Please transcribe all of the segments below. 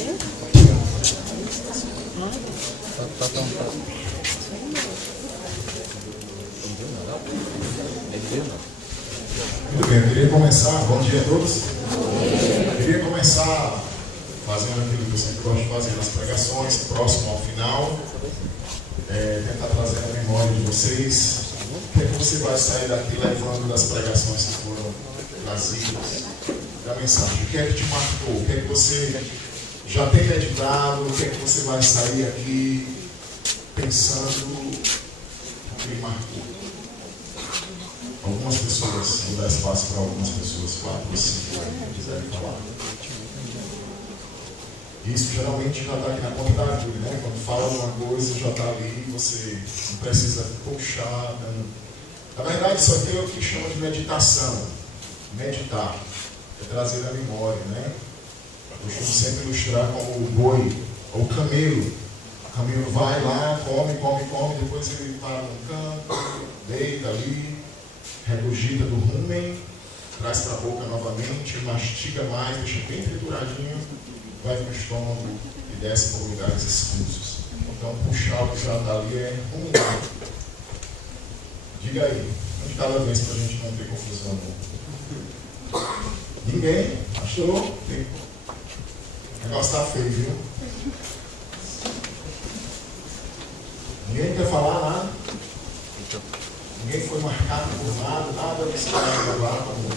Muito bem, eu queria começar, bom dia a todos. Eu queria começar fazendo aquilo que eu sempre gosto de fazer nas pregações, próximo ao final, tentar trazer a memória de vocês. O que é que você vai sair daqui levando das pregações que foram trazidas, da mensagem? O que é que te marcou? O que é que você já tem meditado? O que é que você vai sair aqui pensando que me marcou? Algumas pessoas, vou dar espaço para algumas pessoas, 4 ou 5 que quiserem falar. Isso geralmente já está aqui na conta da Júlia, né? Quando fala uma coisa, já está ali, você não precisa puxar. Não. Na verdade, isso aqui é o que chama de meditação. Meditar é trazer a memória, né? Eu costumo sempre ilustrar como o boi ou o camelo. O camelo vai lá, come, depois ele para no canto, deita ali, regurgita do rumen, traz para a boca novamente, mastiga mais, deixa bem trituradinho, vai para o estômago e desce por lugares escusos. Então, puxar o que já está ali é ruminar. Diga aí, onde está a vez para a gente não ter confusão? Ninguém? Achou? O negócio está feio, viu? Ninguém quer falar nada? Ninguém foi marcado por nada que está indo lá como...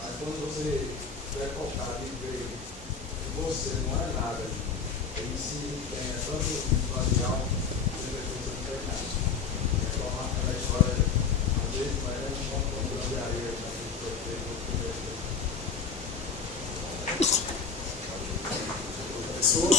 Mas quando você estiver focado em ver que você não é nada, ele se empenha tanto material, você vai ter que pecar. É só marca na história, às vezes, mas é um ponto de areia na frente do Professor?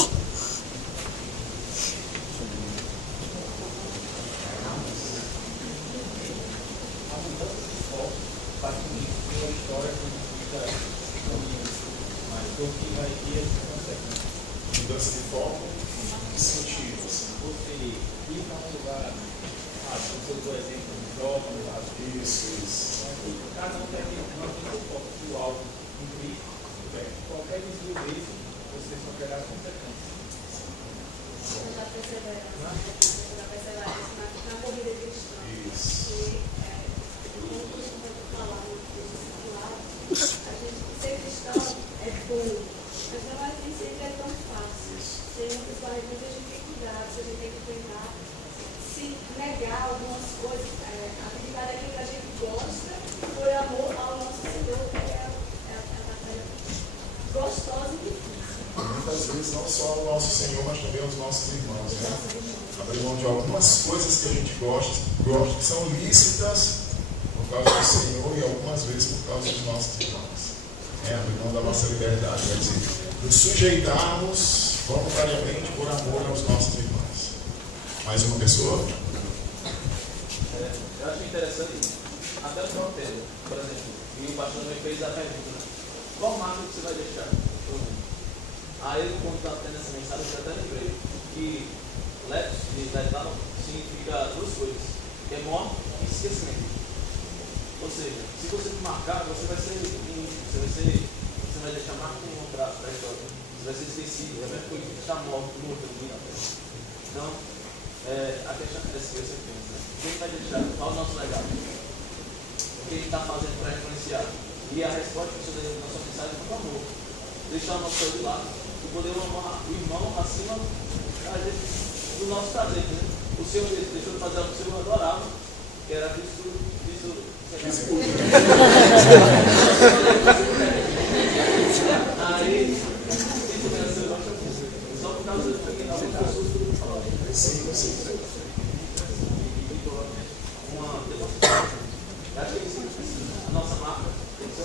Mudança de foco, em que sentido? Você ir para um lugar, você usou o exemplo de jogos, Isso. cada um tem um foco do alto em Cristo, qualquer desvio desse, você só terá consequências. Você já percebeu na corrida cristã. Isso. Como eu costumo falar no discipulado, a gente ser cristão é bom, mas não é nem sempre é tão fácil. Tem muitas dificuldades, a gente tem que tentar se negar algumas coisas, acreditar naquilo que a gente gosta, por amor ao nosso Senhor, que é a batalha gostosa e difícil. Muitas vezes não só o nosso Senhor, mas também os nossos irmãos, né? Abrir mão de algumas coisas que a gente gosta que são lícitas por causa do Senhor e algumas vezes por causa dos nossos irmãos. Abrir mão da nossa liberdade, quer dizer, nos sujeitarmos voluntariamente por amor aos nossos irmãos. Mais uma pessoa? Eu acho interessante, até o próprio tema, por exemplo, e o pastor me fez a pergunta, né? Qual marca você vai deixar? Aí, quando está tendo essa mensagem, eu até lembrei que letos de letalo significa 2 coisas, que é morte e esquecimento. Ou seja, se você te marcar, você vai ser você vai deixar marca nenhuma para a história. Você vai ser esquecido, é a mesma coisa que está morto aqui na terra. Então, a questão é essa que você pensa, né? Quem vai deixar? Qual é o nosso legado? O que ele está fazendo para influenciar? E a resposta que você deu na sua mensagem é o amor. Deixar o nosso Senhor de lado e poder amar o irmão acima do nosso prazer. Né? O Senhor deixou de fazer o que o Senhor adorava, que era Cristo. Aí, só por causa de algumas pessoas falaram. Sim. Acho que a nossa marca tem que ser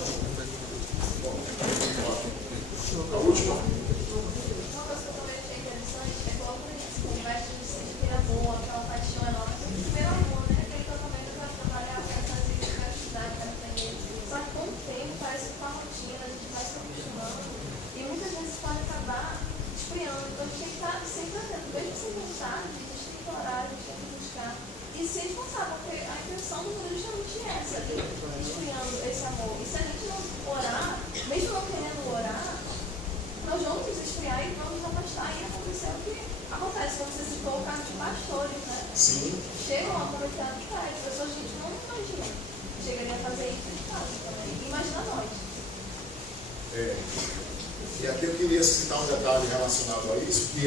A última. Uma coisa que eu também achei interessante é como a gente se converte de sentir amor, aquela paixão enorme, o primeiro amor, né? Aquele que eu também vai trabalhar essa significatividade que tem ele. Só que com o tempo parece que com a rotina, a gente vai se acostumando e muitas vezes pode acabar esfriando. Então a gente tem que estar sempre atento. se esforçar, porque a intenção do mundo é justamente essa, de esfriando esse amor. E se a gente não orar, mesmo não querendo orar, nós vamos nos esfriar e vamos nos afastar. E acontecer o que acontece quando você se colocar de pastores, né? Sim. Chegam a aproveitar de pé, as pessoas a gente não imagina. Chegaria a fazer isso de casa também. Imagina nós. E aqui eu queria citar um detalhe relacionado a isso, que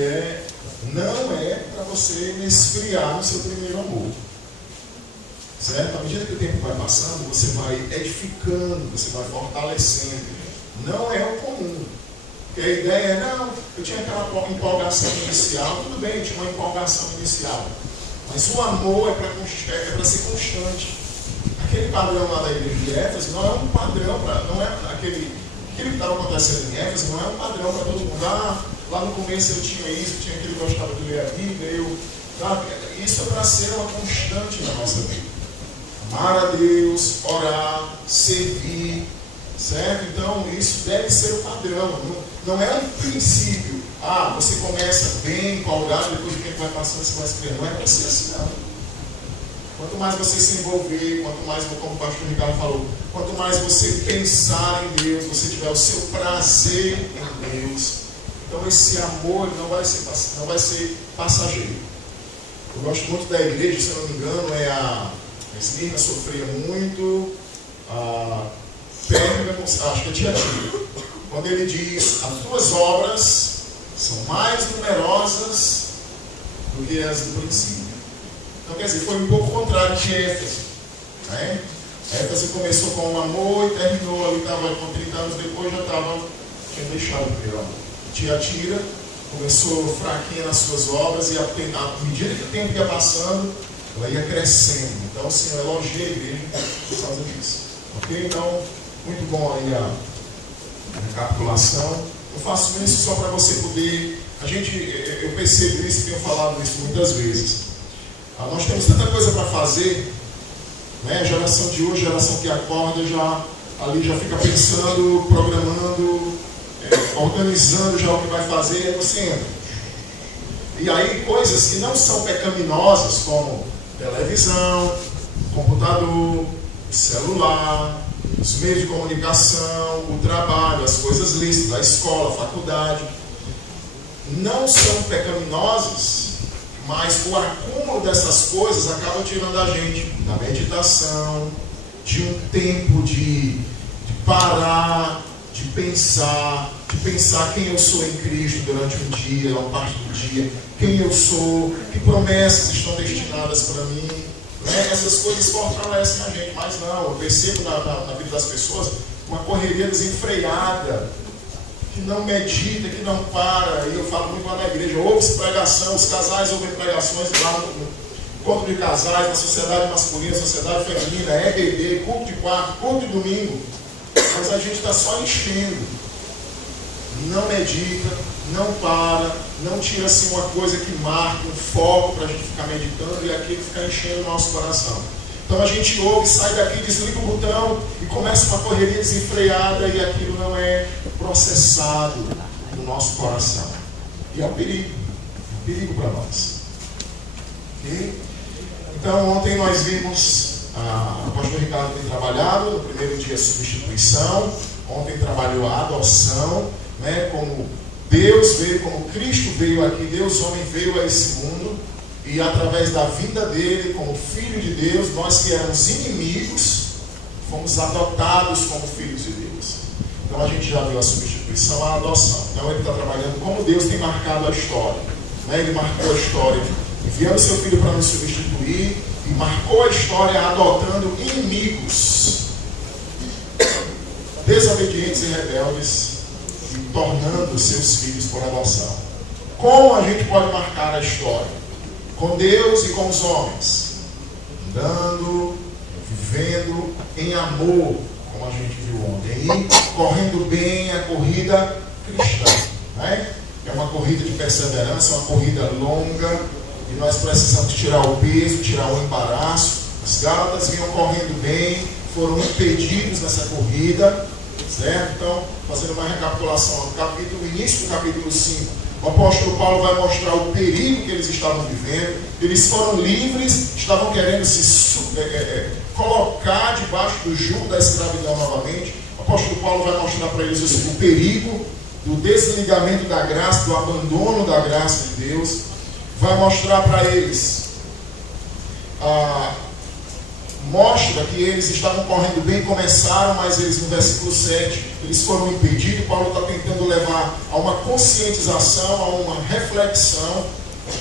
não é para você esfriar no seu primeiro amor. Certo? À medida que o tempo vai passando, você vai edificando, você vai fortalecendo. Não é o comum. Porque a ideia é, não, eu tinha aquela empolgação inicial, tudo bem, eu tinha uma empolgação inicial. Mas o amor é para ser constante. Aquele padrão lá da igreja de Éfeso não é um padrão, não é aquilo que estava acontecendo em Éfeso não é um padrão para todo mundo. Lá no começo eu tinha isso, tinha aquilo que eu gostava de ler a Bíblia, isso é para ser uma constante na nossa vida. Amar a Deus, orar, servir, certo? Então isso deve ser o padrão. Não é um princípio. Você começa bem, empolgado, depois o tempo vai passando, você vai se ver. Não é para ser assim, não. Quanto mais você se envolver, quanto mais, como o pastor Ricardo falou, quanto mais você pensar em Deus, você tiver o seu prazer em Deus, então esse amor não vai ser passageiro. Eu gosto muito da igreja, se eu não me engano, a Esmirna sofria muito, a Pérgamo, acho que é Tiatira, quando ele diz, as tuas obras são mais numerosas do que as do princípio. Então, quer dizer, foi um pouco contrário de Éfeso. Né? Éfeso começou com um amor e terminou ali, estava com 30 anos depois, tinha deixado o primeiro amor. Tiatira começou fraquinha nas suas obras e à medida que o tempo ia passando, ela ia crescendo. Então, assim, eu elogiei a igreja por causa disso. Ok? Então, muito bom aí a recapitulação. Eu faço isso só para você poder... Eu percebo isso e tenho falado isso muitas vezes. Nós temos tanta coisa para fazer, né? A geração de hoje, geração que acorda, já fica pensando, programando, organizando já o que vai fazer, e aí você entra. E aí coisas que não são pecaminosas, como televisão, computador, celular, os meios de comunicação, o trabalho, as coisas lícitas, a escola, a faculdade, não são pecaminosas. Mas o acúmulo dessas coisas acaba tirando a gente da meditação, de um tempo de parar, de pensar quem eu sou em Cristo durante um dia, uma parte do dia, quem eu sou, que promessas estão destinadas para mim. Né? Essas coisas fortalecem a gente, mas não, eu percebo na vida das pessoas uma correria desenfreada, que não medita, que não para. E eu falo muito lá na igreja, ouve-se pregação, os casais ouvem pregações lá no encontro de casais, na sociedade masculina, sociedade feminina, EBD, culto de quarto, culto de domingo, mas a gente está só enchendo, não medita, não para, não tira assim uma coisa que marque um foco para a gente ficar meditando e aquilo ficar enchendo o nosso coração. Então a gente ouve, sai daqui, desliga o botão e começa uma correria desenfreada e aquilo não é processado no nosso coração. E é um perigo para nós. Okay? Então ontem nós vimos, o pastor Ricardo tem trabalhado, no primeiro dia a substituição, ontem trabalhou a adoção, né, como Deus veio, como Cristo veio aqui, Deus homem veio a esse mundo. E através da vinda dele, como Filho de Deus, nós que éramos inimigos, fomos adotados como filhos de Deus. Então a gente já viu a substituição, a adoção. Então ele está trabalhando como Deus tem marcado a história. Né? Ele marcou a história enviando seu Filho para nos substituir e marcou a história adotando inimigos, desobedientes e rebeldes, e tornando seus filhos por adoção. Como a gente pode marcar a história? Com Deus e com os homens, andando, vivendo em amor, como a gente viu ontem, e correndo bem a corrida cristã. Né? É uma corrida de perseverança, uma corrida longa, e nós precisamos tirar o peso, tirar o embaraço. Os Gálatas vinham correndo bem, foram impedidos nessa corrida, certo? Então, fazendo uma recapitulação, no início do capítulo 5, O apóstolo Paulo vai mostrar o perigo que eles estavam vivendo. Eles foram livres, estavam querendo se colocar debaixo do jugo da escravidão novamente. O apóstolo Paulo vai mostrar para eles o perigo do desligamento da graça, do abandono da graça de Deus. Vai mostrar para eles, mostra que eles estavam correndo bem, começaram, mas eles, no versículo 7, eles foram impedidos. Paulo está tentando levar a uma conscientização, a uma reflexão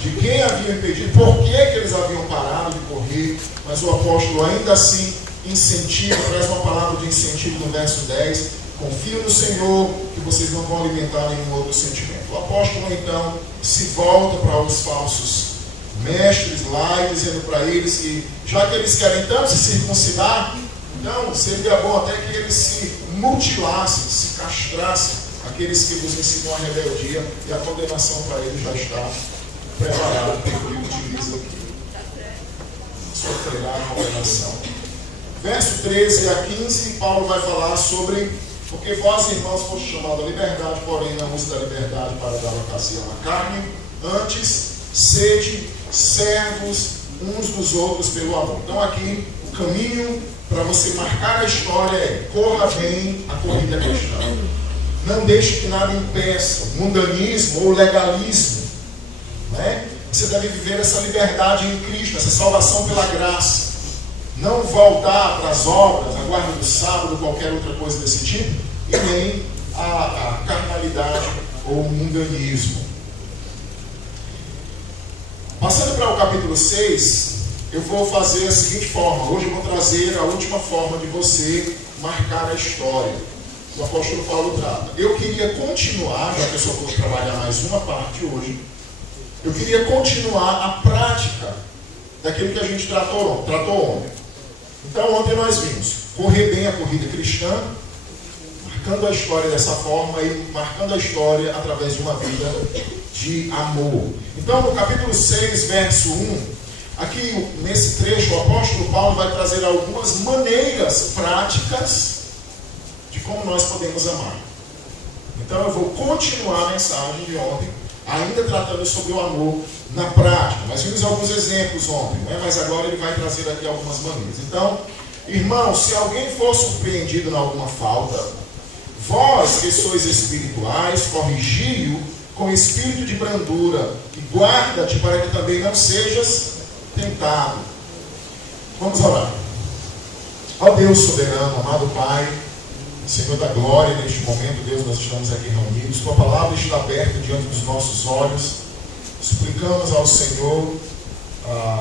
de quem havia impedido, por que eles haviam parado de correr. Mas o apóstolo ainda assim incentiva, traz uma palavra de incentivo no verso 10: confia no Senhor, que vocês não vão alimentar nenhum outro sentimento. O apóstolo então se volta para os falsos mestres lá e dizendo para eles que, já que eles querem tanto se circuncidar, então seria bom até que eles se mutilassem, se castrassem, aqueles que vos ensinam a rebeldia, e a condenação para eles já está preparada, porque ele utiliza aqui. Sofrerá a condenação. Verso 13 a 15, Paulo vai falar sobre: porque vós, irmãos, foste chamados à liberdade, porém não use da liberdade para dar ocasião à carne, antes sede servos uns dos outros pelo amor. Então aqui o caminho para você marcar a história é: corra bem a corrida cristã. Não deixe que nada impeça mundanismo ou legalismo, né? Você deve viver essa liberdade em Cristo, essa salvação pela graça. Não voltar para as obras, a guarda do sábado, qualquer outra coisa desse tipo, e nem a carnalidade ou o mundanismo. Passando para o capítulo 6, eu vou fazer a seguinte forma. Hoje eu vou trazer a última forma de você marcar a história. O apóstolo Paulo trata. Eu queria continuar, já que eu só vou trabalhar mais uma parte hoje, eu queria continuar a prática daquilo que a gente tratou ontem. Então ontem nós vimos correr bem a corrida cristã, marcando a história dessa forma e marcando a história através de uma vida de amor. Então no capítulo 6, verso 1, aqui nesse trecho o apóstolo Paulo vai trazer algumas maneiras práticas de como nós podemos amar. Então eu vou continuar a mensagem de ontem, ainda tratando sobre o amor na prática. Nós vimos alguns exemplos ontem, né? Mas agora ele vai trazer aqui algumas maneiras. Então, irmãos, se alguém for surpreendido em alguma falta, vós que sois espirituais, corrigi-o com espírito de brandura, e guarda-te para que também não sejas tentado. Vamos orar. Ó Deus soberano, amado Pai, Senhor da glória, neste momento, Deus, nós estamos aqui reunidos. Tua palavra está aberta diante dos nossos olhos. Suplicamos ao Senhor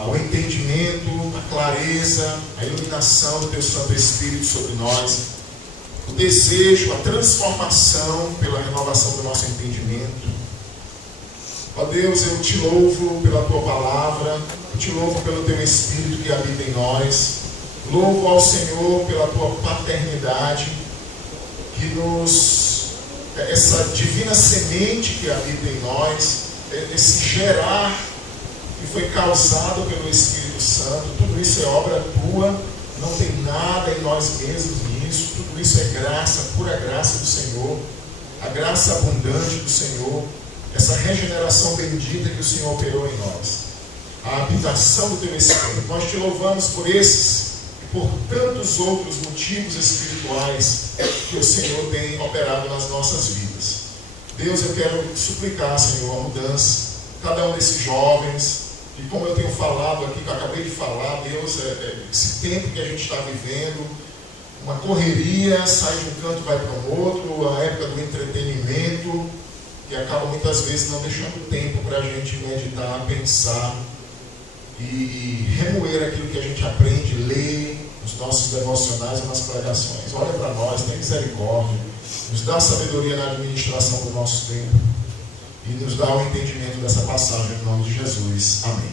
o entendimento, a clareza, a iluminação do Teu Santo Espírito sobre nós, o desejo, a transformação pela renovação do nosso entendimento. Ó Deus, eu te louvo pela Tua palavra, eu te louvo pelo Teu Espírito que habita em nós, louvo ao Senhor pela Tua paternidade, que essa divina semente que habita em nós, esse gerar que foi causado pelo Espírito Santo, tudo isso é obra Tua, não tem nada em nós mesmos nisso, tudo isso é graça, pura graça do Senhor, a graça abundante do Senhor, essa regeneração bendita que o Senhor operou em nós, a habitação do Teu Espírito. Nós te louvamos por esses e por tantos outros motivos espirituais que o Senhor tem operado nas nossas vidas. Deus, eu quero suplicar, Senhor, a mudança, cada um desses jovens, e como eu tenho falado aqui, que eu acabei de falar, Deus, esse tempo que a gente está vivendo, uma correria, sai de um canto e vai para o outro, a época do entretenimento, que acaba muitas vezes não deixando tempo para a gente meditar, pensar e remoer aquilo que a gente aprende, ler nos nossos devocionais e nas pregações. Olha para nós, tem misericórdia, nos dá sabedoria na administração do nosso tempo e nos dá o entendimento dessa passagem em nome de Jesus. Amém.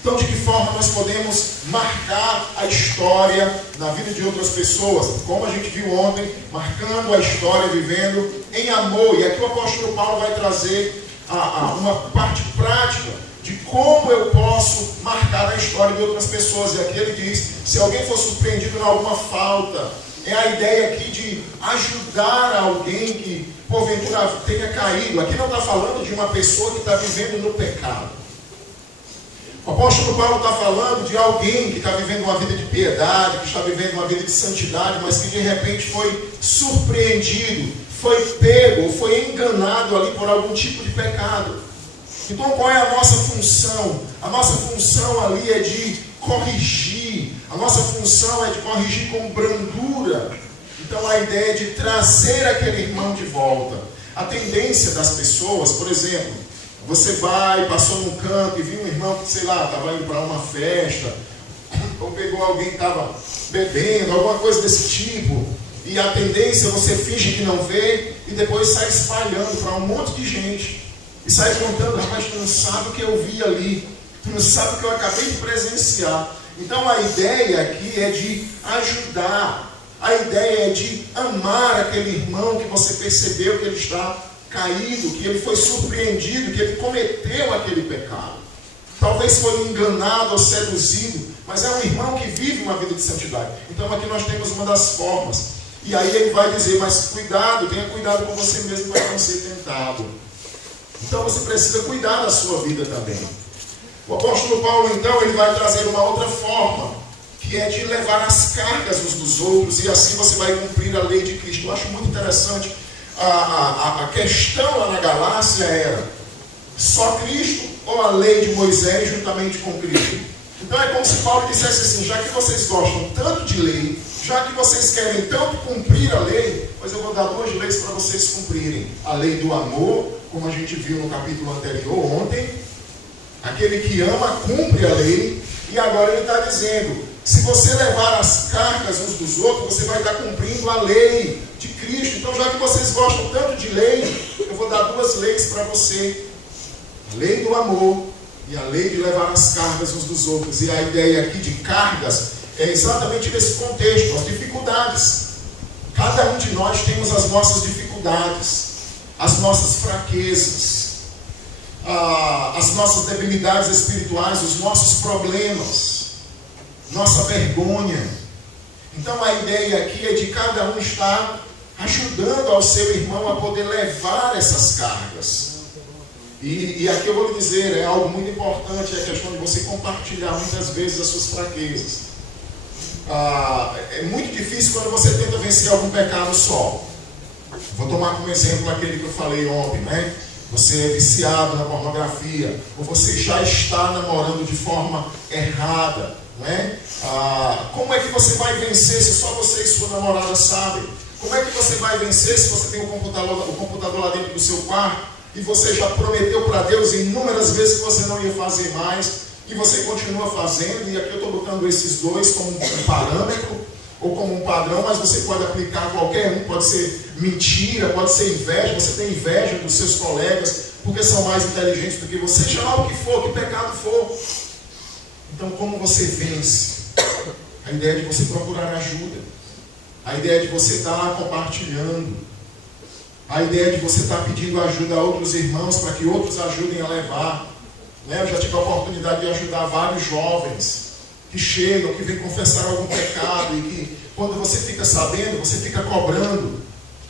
Então, de que forma nós podemos marcar a história na vida de outras pessoas? Como a gente viu ontem, marcando a história, vivendo em amor. E aqui o apóstolo Paulo vai trazer uma parte prática de como eu posso marcar a história de outras pessoas. E aqui ele diz: se alguém for surpreendido em alguma falta, é a ideia aqui de ajudar alguém que porventura tenha caído. Aqui não está falando de uma pessoa que está vivendo no pecado. O apóstolo Paulo está falando de alguém que está vivendo uma vida de piedade, que está vivendo uma vida de santidade, mas que de repente foi surpreendido, foi pego, foi enganado ali por algum tipo de pecado. Então qual é a nossa função? A nossa função ali é de corrigir. A nossa função é de corrigir com brandura. Então a ideia é de trazer aquele irmão de volta. A tendência das pessoas, por exemplo, você vai, passou num canto e viu um irmão que, sei lá, estava indo para uma festa, ou pegou alguém que estava bebendo, alguma coisa desse tipo, e a tendência é você finge que não vê e depois sai espalhando para um monte de gente. E sai contando: rapaz, tu não sabe o que eu vi ali, tu não sabe o que eu acabei de presenciar. Então a ideia aqui é de ajudar, a ideia é de amar aquele irmão que você percebeu que ele está caído, que ele foi surpreendido, que ele cometeu aquele pecado. Talvez foi enganado ou seduzido, mas é um irmão que vive uma vida de santidade. Então aqui nós temos uma das formas. E aí ele vai dizer: mas cuidado, tenha cuidado com você mesmo para não ser tentado. Então você precisa cuidar da sua vida também. O apóstolo Paulo então ele vai trazer uma outra forma, que é de levar as cargas uns dos outros, e assim você vai cumprir a lei de Cristo. Eu acho muito interessante. A questão lá na Galácia era: só Cristo ou a lei de Moisés juntamente com Cristo? Então é como se Paulo dissesse assim: já que vocês gostam tanto de lei, já que vocês querem tanto cumprir a lei, pois eu vou dar duas leis para vocês cumprirem. A lei do amor, como a gente viu no capítulo anterior ontem, aquele que ama cumpre a lei. E agora ele está dizendo: se você levar as cargas uns dos outros, você vai estar cumprindo a lei de Cristo. Então, já que vocês gostam tanto de lei, eu vou dar duas leis para você: a lei do amor e a lei de levar as cargas uns dos outros. E a ideia aqui de cargas é exatamente nesse contexto, as dificuldades. Cada um de nós temos as nossas dificuldades, as nossas fraquezas, as nossas debilidades espirituais, os nossos problemas, nossa vergonha. Então a ideia aqui é de cada um estar ajudando ao seu irmão a poder levar essas cargas. E aqui eu vou lhe dizer, é algo muito importante, é a questão de você compartilhar muitas vezes as suas fraquezas. É muito difícil quando você tenta vencer algum pecado só. Vou tomar como exemplo aquele que eu falei ontem, né? Você é viciado na pornografia, ou você já está namorando de forma errada, não é? Como é que você vai vencer se só você e sua namorada sabem? Como é que você vai vencer se você tem o computador lá dentro do seu quarto e você já prometeu para Deus inúmeras vezes que você não ia fazer mais e você continua fazendo? E aqui eu estou botando esses dois como um parâmetro ou como um padrão, mas você pode aplicar qualquer um. Pode ser mentira, pode ser inveja. Você tem inveja dos seus colegas porque são mais inteligentes do que você, seja lá o que for, que pecado for. Então, como você vence? A ideia é de você procurar ajuda. A ideia é de você estar compartilhando. A ideia é de você estar pedindo ajuda a outros irmãos para que outros ajudem a levar. Eu já tive a oportunidade de ajudar vários jovens que chegam, que vêm confessar algum pecado e que, quando você fica sabendo, você fica cobrando.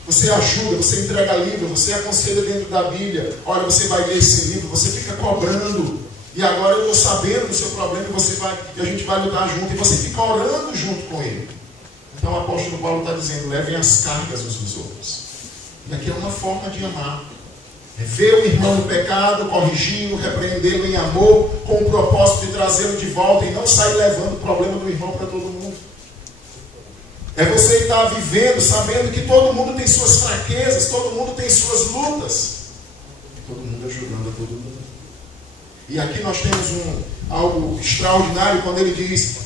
Você ajuda, você entrega livro, você aconselha dentro da Bíblia. Olha, você vai ler esse livro, você fica cobrando. E agora eu estou sabendo do seu problema e a gente vai lutar junto. E você fica orando junto com ele. Então o apóstolo Paulo está dizendo: levem as cargas uns dos outros. E aqui é uma forma de amar. É ver o irmão no pecado, corrigindo, repreendê-lo em amor, com o propósito de trazê-lo de volta e não sair levando o problema do irmão para todo mundo. É você estar vivendo, sabendo que todo mundo tem suas fraquezas, todo mundo tem suas lutas. E todo mundo ajudando a todo mundo. E aqui nós temos algo extraordinário quando ele diz,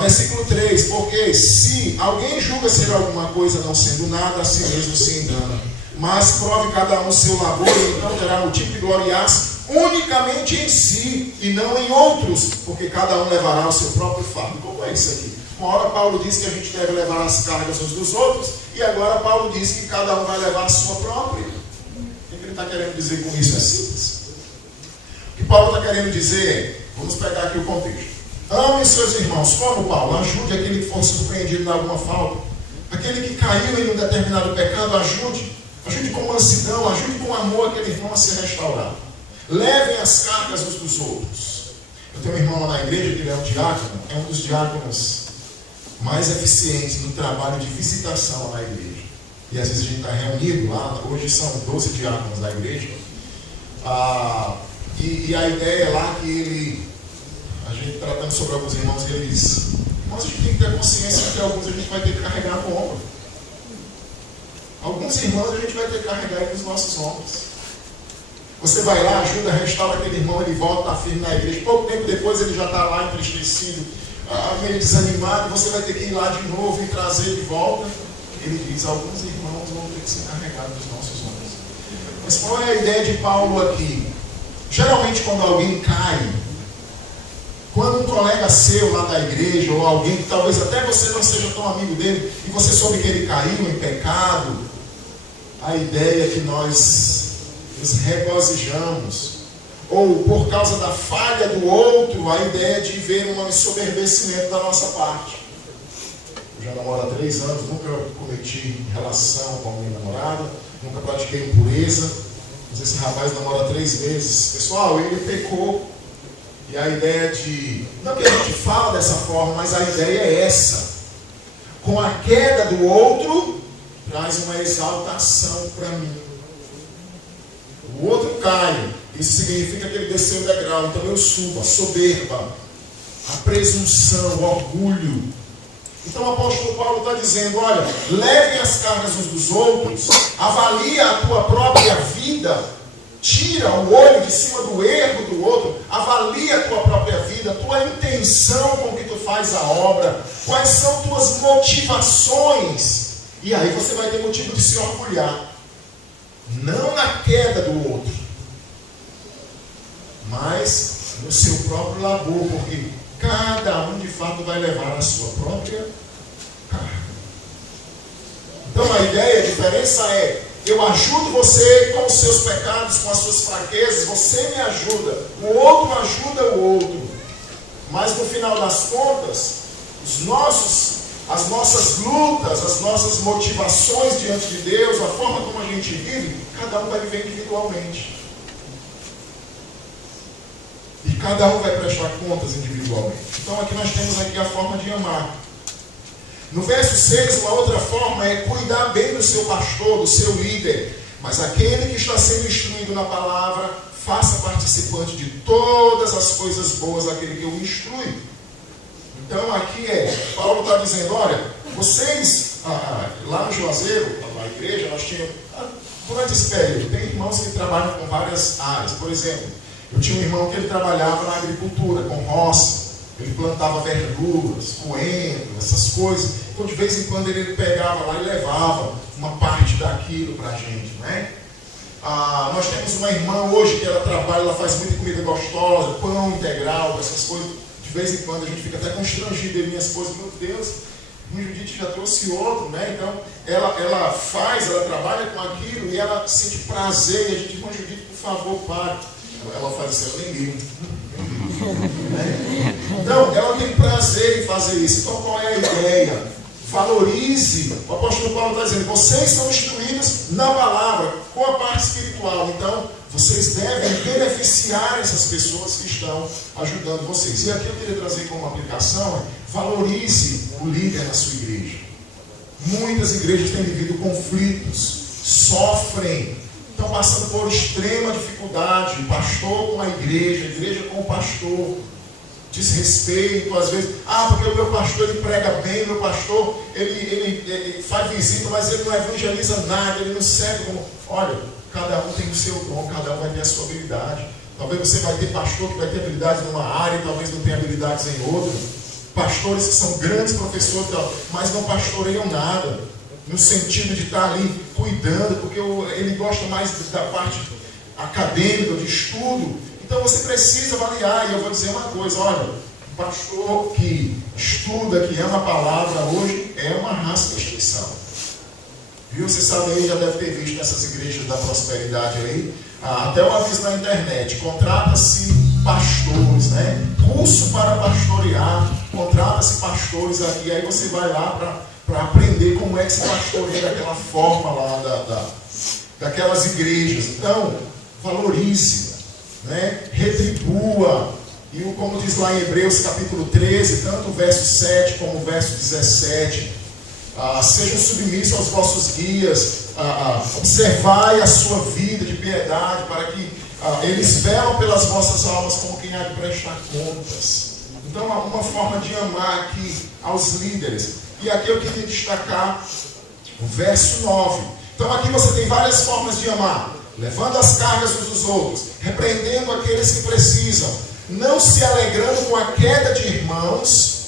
versículo 3, porque se alguém julga ser alguma coisa não sendo nada, a si mesmo se engana. Mas prove cada um seu labor e então terá motivo de gloriar-se unicamente em si e não em outros, porque cada um levará o seu próprio fardo. Como é isso aqui? Uma hora Paulo diz que a gente deve levar as cargas uns dos outros, e agora Paulo diz que cada um vai levar a sua própria. O que ele está querendo dizer com isso? É simples. O que Paulo está querendo dizer, vamos pegar aqui o contexto. Amem seus irmãos, como Paulo, ajude aquele que for surpreendido em alguma falta. Aquele que caiu em um determinado pecado, ajude com mansidão, ajude com amor aquele irmão a se restaurar. Levem as cargas uns dos outros. Eu tenho um irmão lá na igreja, que ele é um diácono, é um dos diáconos mais eficientes no trabalho de visitação lá na igreja. E às vezes a gente está reunido lá, hoje são 12 diáconos da igreja. E a ideia é lá que a gente tratando sobre alguns irmãos, ele diz: irmãos, a gente tem que ter consciência que alguns a gente vai ter que carregar no ombro. Alguns irmãos a gente vai ter que carregar nos nossos ombros. Você vai lá, ajuda, restaura aquele irmão, ele volta, está firme na igreja. Pouco tempo depois ele já está lá entristecido, meio desanimado, e você vai ter que ir lá de novo e trazer de volta. Ele diz: alguns irmãos vão ter que ser carregados nos nossos ombros. Mas qual é a ideia de Paulo aqui? Geralmente quando alguém cai, quando um colega seu lá da igreja, ou alguém que talvez até você não seja tão amigo dele, e você soube que ele caiu em pecado, a ideia é que nós nos regozijamos, ou por causa da falha do outro, a ideia é de ver um ensoberbecimento da nossa parte. Eu já namoro há 3 anos, nunca cometi relação com a minha namorada, nunca pratiquei impureza, mas esse rapaz namora há 3 meses. Pessoal, ele pecou. E a ideia de... não que a gente fala dessa forma, mas a ideia é essa. Com a queda do outro, traz uma exaltação para mim. O outro cai. Isso significa que ele desceu o degrau. Então eu subo. A soberba, a presunção, o orgulho. Então o apóstolo Paulo está dizendo: olha, levem as cargas uns dos outros, avalia a tua própria vida. Tira o olho de cima do erro do outro, avalia a tua própria vida, a tua intenção com que tu faz a obra, quais são tuas motivações, e aí você vai ter motivo de se orgulhar, não na queda do outro, mas no seu próprio labor, porque cada um de fato vai levar a sua própria carga. Então a ideia, a diferença é: eu ajudo você com os seus pecados, com as suas fraquezas, você me ajuda, o outro ajuda o outro. Mas no final das contas, as nossas lutas, as nossas motivações diante de Deus, a forma como a gente vive, cada um vai viver individualmente. E cada um vai prestar contas individualmente. Então aqui nós temos aqui a forma de amar. No verso 6, uma outra forma é cuidar bem do seu pastor, do seu líder. Mas aquele que está sendo instruído na palavra, faça participante de todas as coisas boas daquele que o instrui. Então aqui Paulo está dizendo: olha, vocês, lá no Juazeiro, na igreja, nós tínhamos, durante esse período, tem irmãos que trabalham com várias áreas. Por exemplo, eu tinha um irmão que ele trabalhava na agricultura, com roça. Ele plantava verduras, coentro, essas coisas. Então, de vez em quando, ele pegava lá e levava uma parte daquilo para a gente, né? Nós temos uma irmã hoje que ela trabalha, ela faz muita comida gostosa, pão integral, essas coisas. De vez em quando, a gente fica até constrangido. E minha esposa: meu Deus, o Judite já trouxe outro, né? Então, ela trabalha com aquilo e ela sente prazer. E a gente: irmã Judite, por favor, pare. Ela faz assim: eu nem ligo. Então, ela tem prazer em fazer isso. Então, qual é a ideia? Valorize. O apóstolo Paulo está dizendo: vocês são instruídos na palavra, com a parte espiritual. Então, vocês devem beneficiar essas pessoas que estão ajudando vocês. E aqui eu queria trazer como aplicação: valorize o líder na sua igreja. Muitas igrejas têm vivido conflitos, sofrem, estão passando por extrema dificuldade, o pastor com a igreja com o pastor, desrespeito, às vezes: porque o meu pastor ele prega bem, o meu pastor ele faz visita, mas ele não evangeliza nada, ele não serve como... Olha, cada um tem o seu dom, cada um vai ter a sua habilidade. Talvez você vai ter pastor que vai ter habilidades numa área e talvez não tenha habilidades em outra. Pastores que são grandes professores, mas não pastoreiam nada, no sentido de estar ali cuidando, porque ele gosta mais da parte acadêmica, de estudo. Então você precisa avaliar. E eu vou dizer uma coisa: olha, o pastor que estuda, que ama a palavra, hoje é uma raça de extinção. Viu? Você sabe aí, já deve ter visto nessas igrejas da prosperidade aí, até uma vez na internet: contrata-se pastores, né? Curso para pastorear, contrata-se pastores aqui. Aí você vai lá para para aprender como é que se pastoreia daquela forma lá daquelas igrejas. Então, valorize, né? Retribua. E como diz lá em Hebreus capítulo 13, tanto o verso 7 como o verso 17, sejam submissos aos vossos guias, observai a sua vida de piedade, para que eles velam pelas vossas almas como quem há de prestar contas. Então, uma forma de amar aqui aos líderes. E aqui eu queria destacar o verso 9. Então, aqui você tem várias formas de amar: levando as cargas uns dos outros, repreendendo aqueles que precisam, não se alegrando com a queda de irmãos,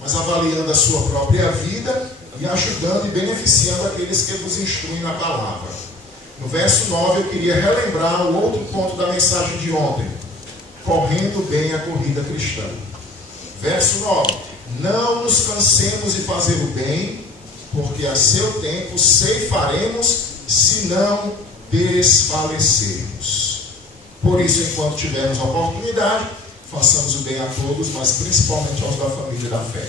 mas avaliando a sua própria vida e ajudando e beneficiando aqueles que vos instruem na palavra. No verso 9 eu queria relembrar o outro ponto da mensagem de ontem: correndo bem a corrida cristã. Verso 9: não nos cansemos de fazer o bem, porque a seu tempo ceifaremos, se não desfalecermos. Por isso, enquanto tivermos a oportunidade, façamos o bem a todos, mas principalmente aos da família e da fé.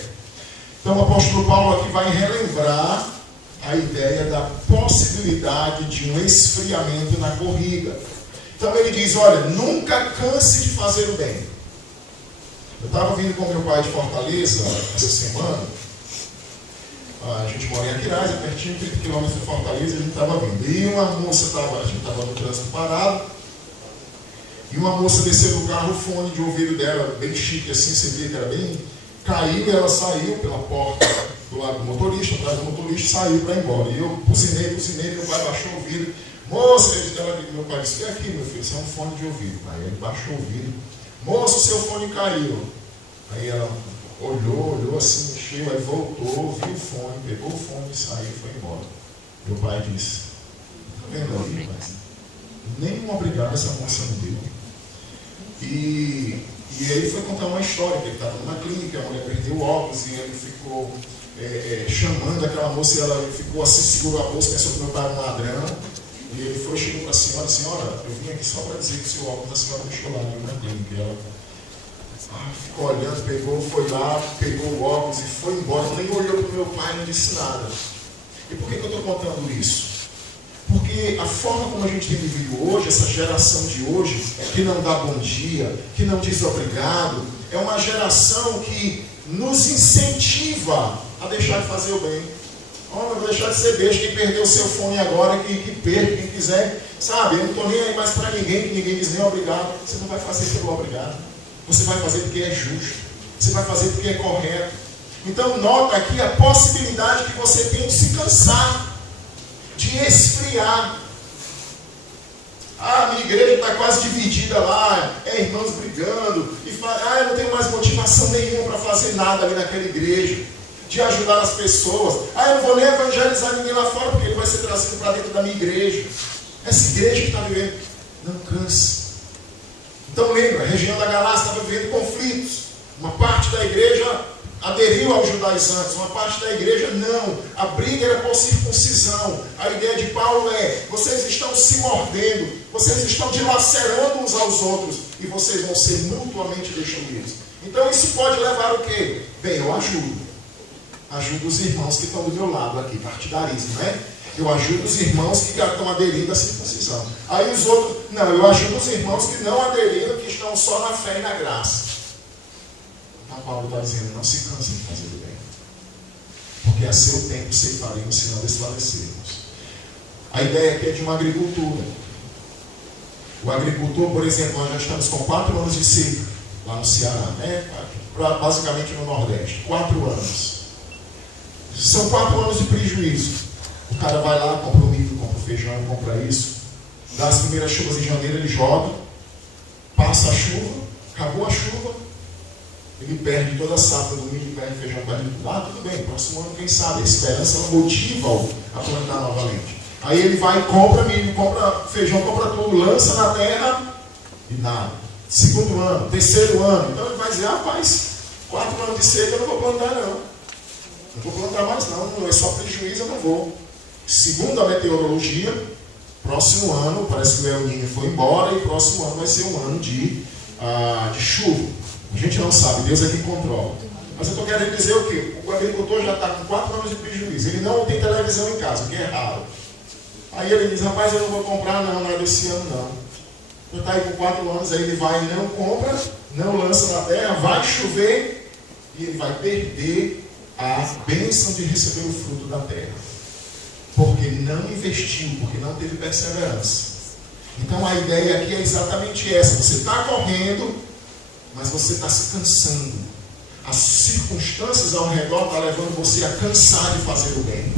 Então o apóstolo Paulo aqui vai relembrar a ideia da possibilidade de um esfriamento na corrida. Então ele diz: olha, nunca canse de fazer o bem. Eu estava vindo com meu pai de Fortaleza essa semana. A gente mora em Aquiraz, é pertinho, 30 km de Fortaleza, a gente estava vindo. E uma moça a gente estava no trânsito parado, e uma moça desceu do carro, o fone de ouvido dela, bem chique assim, você via que era bem... Caiu e ela saiu pela porta do lado do motorista, atrás do motorista, saiu para ir embora. E eu buzinei, meu pai baixou o vidro. Moça, meu pai disse: "Vem aqui, meu filho, isso é um fone de ouvido." Aí ele baixou o vidro. "Moça, o seu fone caiu." Aí ela olhou assim, mexeu, aí voltou, viu o fone, pegou o fone e saiu e foi embora. Meu pai disse: "Tá vendo ali, pai? Nenhum obrigado essa moça não deu." E ele foi contar uma história, que ele estava numa clínica, a mulher perdeu o óculos e ele ficou chamando aquela moça, e ela ficou assim, segurou a bolsa, pensou que meu pai era um ladrão. E ele foi, chegou para a senhora: "Senhora, eu vim aqui só para dizer que o seu óculos, a senhora deixou lá na clínica." E ela ficou olhando, foi lá, pegou o óculos e foi embora. Nem olhou para o meu pai, não disse nada. E por que eu estou contando isso? Porque a forma como a gente tem vivido hoje, essa geração de hoje, que não dá bom dia, que não diz obrigado, é uma geração que nos incentiva a deixar de fazer o bem. Eu vou deixar de ser besta, quem perdeu o seu fone agora, que perca, quem quiser, sabe? Eu não estou nem aí mais para ninguém, que ninguém diz nem obrigado. Você não vai fazer pelo obrigado. Você vai fazer porque é justo. Você vai fazer porque é correto. Então nota aqui a possibilidade que você tem de se cansar, de esfriar. Minha igreja está quase dividida lá, irmãos brigando, e fala: eu não tenho mais motivação nenhuma para fazer nada ali naquela igreja, de ajudar as pessoas. Eu não vou nem evangelizar ninguém lá fora, porque ele vai ser trazido para dentro da minha igreja. Essa igreja que está vivendo, não canse. Então lembra, a região da Galácia estava vivendo conflitos. Uma parte da igreja aderiu aos judaizantes, uma parte da igreja não. A briga era por circuncisão. A ideia de Paulo é: vocês estão se mordendo, vocês estão dilacerando uns aos outros, e vocês vão ser mutuamente destruídos. Então isso pode levar o quê? Bem, eu ajudo os irmãos que estão do meu lado aqui, partidarismo, né? Eu ajudo os irmãos que estão aderindo à circuncisão. Aí os outros: não, eu ajudo os irmãos que não aderiram, que estão só na fé e na graça. Então Paulo está dizendo: não se cansem de fazer o bem, porque a seu tempo ceifaremos, se não desfalecermos. A ideia aqui é de uma agricultura. O agricultor, por exemplo, nós já estamos com 4 anos de seca lá no Ceará, né? Basicamente no Nordeste, 4 anos. São 4 anos de prejuízo. O cara vai lá, compra o milho, compra o feijão, compra isso. Das primeiras chuvas em janeiro ele joga, passa a chuva, acabou a chuva, ele perde toda a safra do milho, perde o feijão, perde tudo. Tudo bem, próximo ano quem sabe, a esperança ela motiva-o a plantar novamente. Aí ele vai, compra milho, compra feijão, compra tudo, lança na terra e nada. Segundo ano, terceiro ano, então ele vai dizer: rapaz, 4 anos de seca eu não vou plantar não. Não vou plantar mais não, é só prejuízo, eu não vou. Segundo a meteorologia, próximo ano, parece que o El Niño foi embora, e próximo ano vai ser um ano de chuva. A gente não sabe, Deus é quem controla. Mas eu estou querendo dizer o quê? O agricultor já está com 4 anos de prejuízo. Ele não tem televisão em casa, o que é raro. Aí ele diz, rapaz, eu não vou comprar não é desse ano não. Já está aí com 4 anos, aí ele vai e não compra, não lança na terra, vai chover e ele vai perder a bênção de receber o fruto da terra. Porque não investiu, porque não teve perseverança. Então a ideia aqui é exatamente essa. Você está correndo, mas você está se cansando. As circunstâncias ao redor estão levando você a cansar de fazer o bem.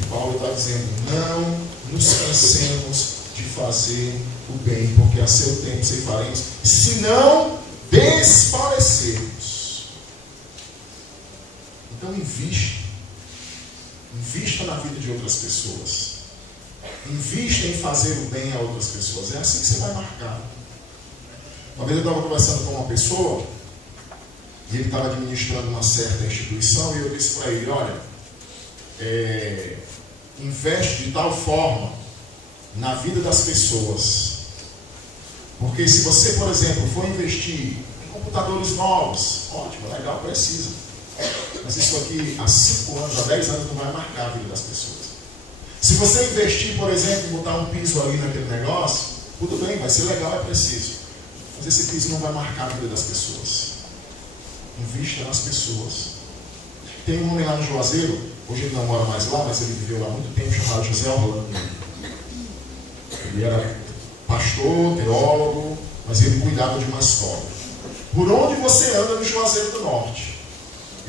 E Paulo está dizendo, não nos cansemos de fazer o bem, porque a seu tempo ceifaremos, se não desfalecermos. Então invista na vida de outras pessoas. Invista em fazer o bem a outras pessoas. É assim que você vai marcar. Uma vez eu estava conversando com uma pessoa e ele estava administrando uma certa instituição e eu disse para ele, olha, investe de tal forma na vida das pessoas. Porque se você, por exemplo, for investir em computadores novos, ótimo, legal, precisa. Mas isso aqui há 5 anos, há 10 anos não vai marcar a vida das pessoas. Se você investir, por exemplo, em botar um piso ali naquele negócio, tudo bem, vai ser legal, é preciso. Mas esse piso não vai marcar a vida das pessoas. Invista nas pessoas. Tem um homem lá no Juazeiro, hoje ele não mora mais lá, mas ele viveu lá há muito tempo, chamado José Orlando. Ele era pastor, teólogo, mas ele cuidava de uma escola. Por onde você anda no Juazeiro do Norte?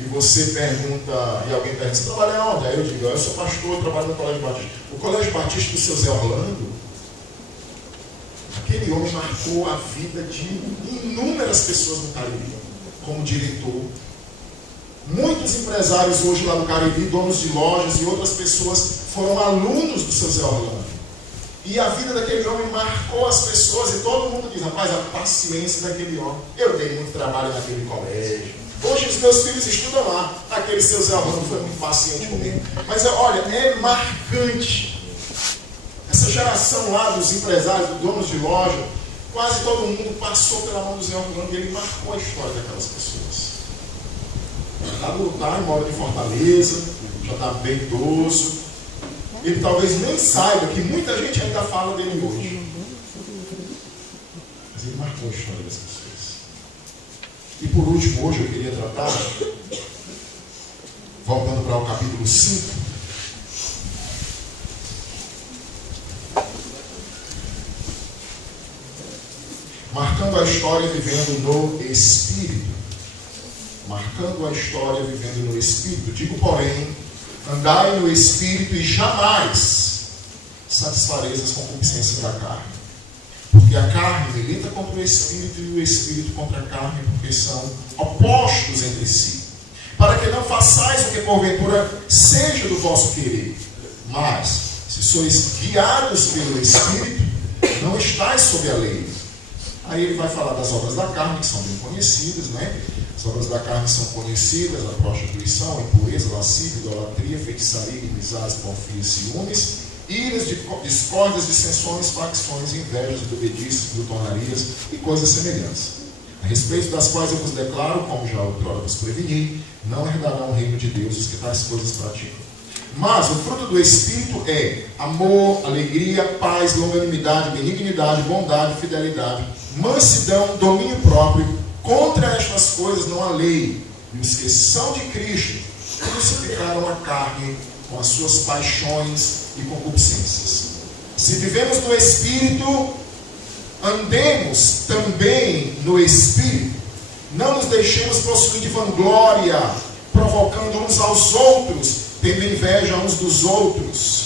E você pergunta, e alguém pergunta, você trabalha onde? Aí eu digo, eu sou pastor, eu trabalho no Colégio Batista. O Colégio Batista do seu Zé Orlando, aquele homem marcou a vida de inúmeras pessoas no Cariri, como diretor. Muitos empresários hoje lá no Cariri, donos de lojas e outras pessoas, foram alunos do seu Zé Orlando. E a vida daquele homem marcou as pessoas, e todo mundo diz, rapaz, a paciência daquele homem. Eu dei muito trabalho naquele colégio. Hoje os meus filhos estudam lá. Aquele seu Zé Orlando foi muito paciente comigo. Mas olha, é marcante. Essa geração lá dos empresários, dos donos de loja, quase todo mundo passou pela mão do Zé Orlando e ele marcou a história daquelas pessoas. Está no lugar, mora em Fortaleza, já está bem idoso. Ele talvez nem saiba que muita gente ainda fala dele hoje. Mas ele marcou a história das pessoas. E por último, hoje eu queria tratar, voltando para o capítulo 5, marcando a história vivendo no Espírito. Marcando a história vivendo no Espírito. Digo, porém, andai no Espírito e jamais satisfareis as concupiscências da carne. Porque a carne milita contra o Espírito e o Espírito contra a carne, porque são opostos entre si. Para que não façais o que porventura seja do vosso querer. Mas, se sois guiados pelo Espírito, não estáis sob a lei. Aí ele vai falar das obras da carne, que são bem conhecidas, né? As obras da carne são conhecidas: a prostituição, a impureza, lascívia, idolatria, feitiçaria, inimizades, porfias, ciúmes, iras, discórdias, dissensões, facções, invejas, bebedices, glutonarias e coisas semelhantes, a respeito das quais eu vos declaro, como já outrora vos preveni, não herdarão o reino de Deus os que tais coisas praticam. Mas o fruto do Espírito é amor, alegria, paz, longanimidade, benignidade, bondade, fidelidade, mansidão, domínio próprio. Contra estas coisas não há lei. E os que são de Cristo crucificaram a carne com as suas paixões e concupiscências. Se vivemos no Espírito, andemos também no Espírito. Não nos deixemos possuir de vanglória, provocando uns aos outros, tendo inveja uns dos outros.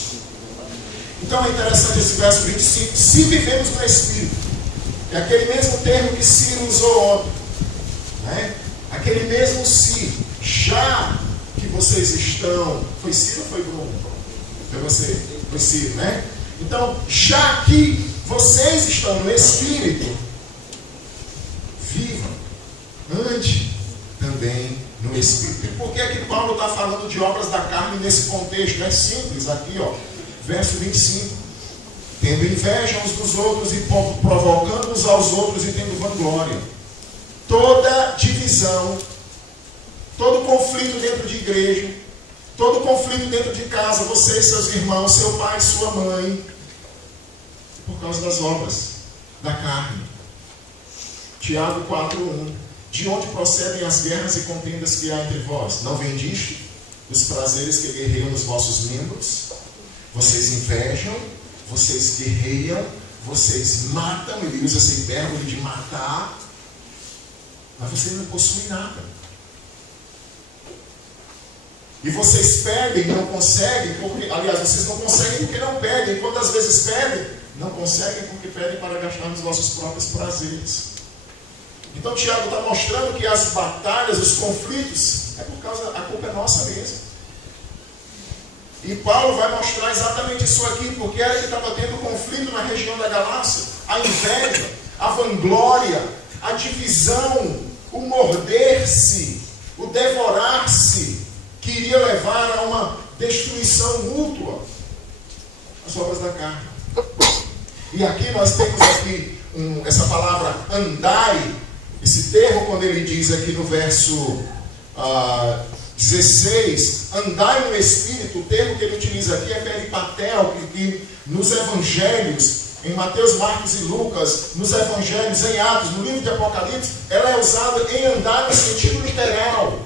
Então é interessante esse verso 25. Se vivemos no Espírito, é aquele mesmo termo que Ciro usou ontem, né? Aquele mesmo se, já que vocês estão. Foi Ciro ou foi Bruno? Foi você? Foi Ciro, né? Então, já que vocês estão no Espírito, vivam, ande também no Espírito. E por que é que Paulo está falando de obras da carne nesse contexto? É simples, aqui, ó, verso 25. Tendo inveja uns dos outros e provocando uns aos outros e tendo vanglória. toda divisão, todo conflito dentro de igreja, todo conflito dentro de casa, você e seus irmãos, seu pai e sua mãe, por causa das obras da carne. Tiago 4:1. De onde procedem as guerras e contendas que há entre vós? Não vendiste os prazeres que guerreiam nos vossos membros? Vocês invejam, vocês guerreiam, vocês matam, ele usa essa hipérbole de matar, mas vocês não possuem nada. E vocês pedem, não conseguem, porque, aliás, vocês não conseguem porque não pedem. Quantas vezes pedem? Não conseguem porque pedem para gastar nos vossos próprios prazeres. Então Tiago está mostrando que as batalhas, os conflitos, é por causa, a culpa é nossa mesmo. E Paulo vai mostrar exatamente isso aqui, porque era que estava tendo conflito na região da Galácia, a inveja, a vanglória, a divisão, o morder-se, o devorar-se, que iria levar a uma destruição mútua, as obras da carne. E aqui nós temos essa palavra andai, esse termo, quando ele diz aqui no verso 16, andai no Espírito, o termo que ele utiliza aqui é peripatel, que nos evangelhos, em Mateus, Marcos e Lucas, nos evangelhos, em Atos, no livro de Apocalipse, ela é usada em andar no sentido literal.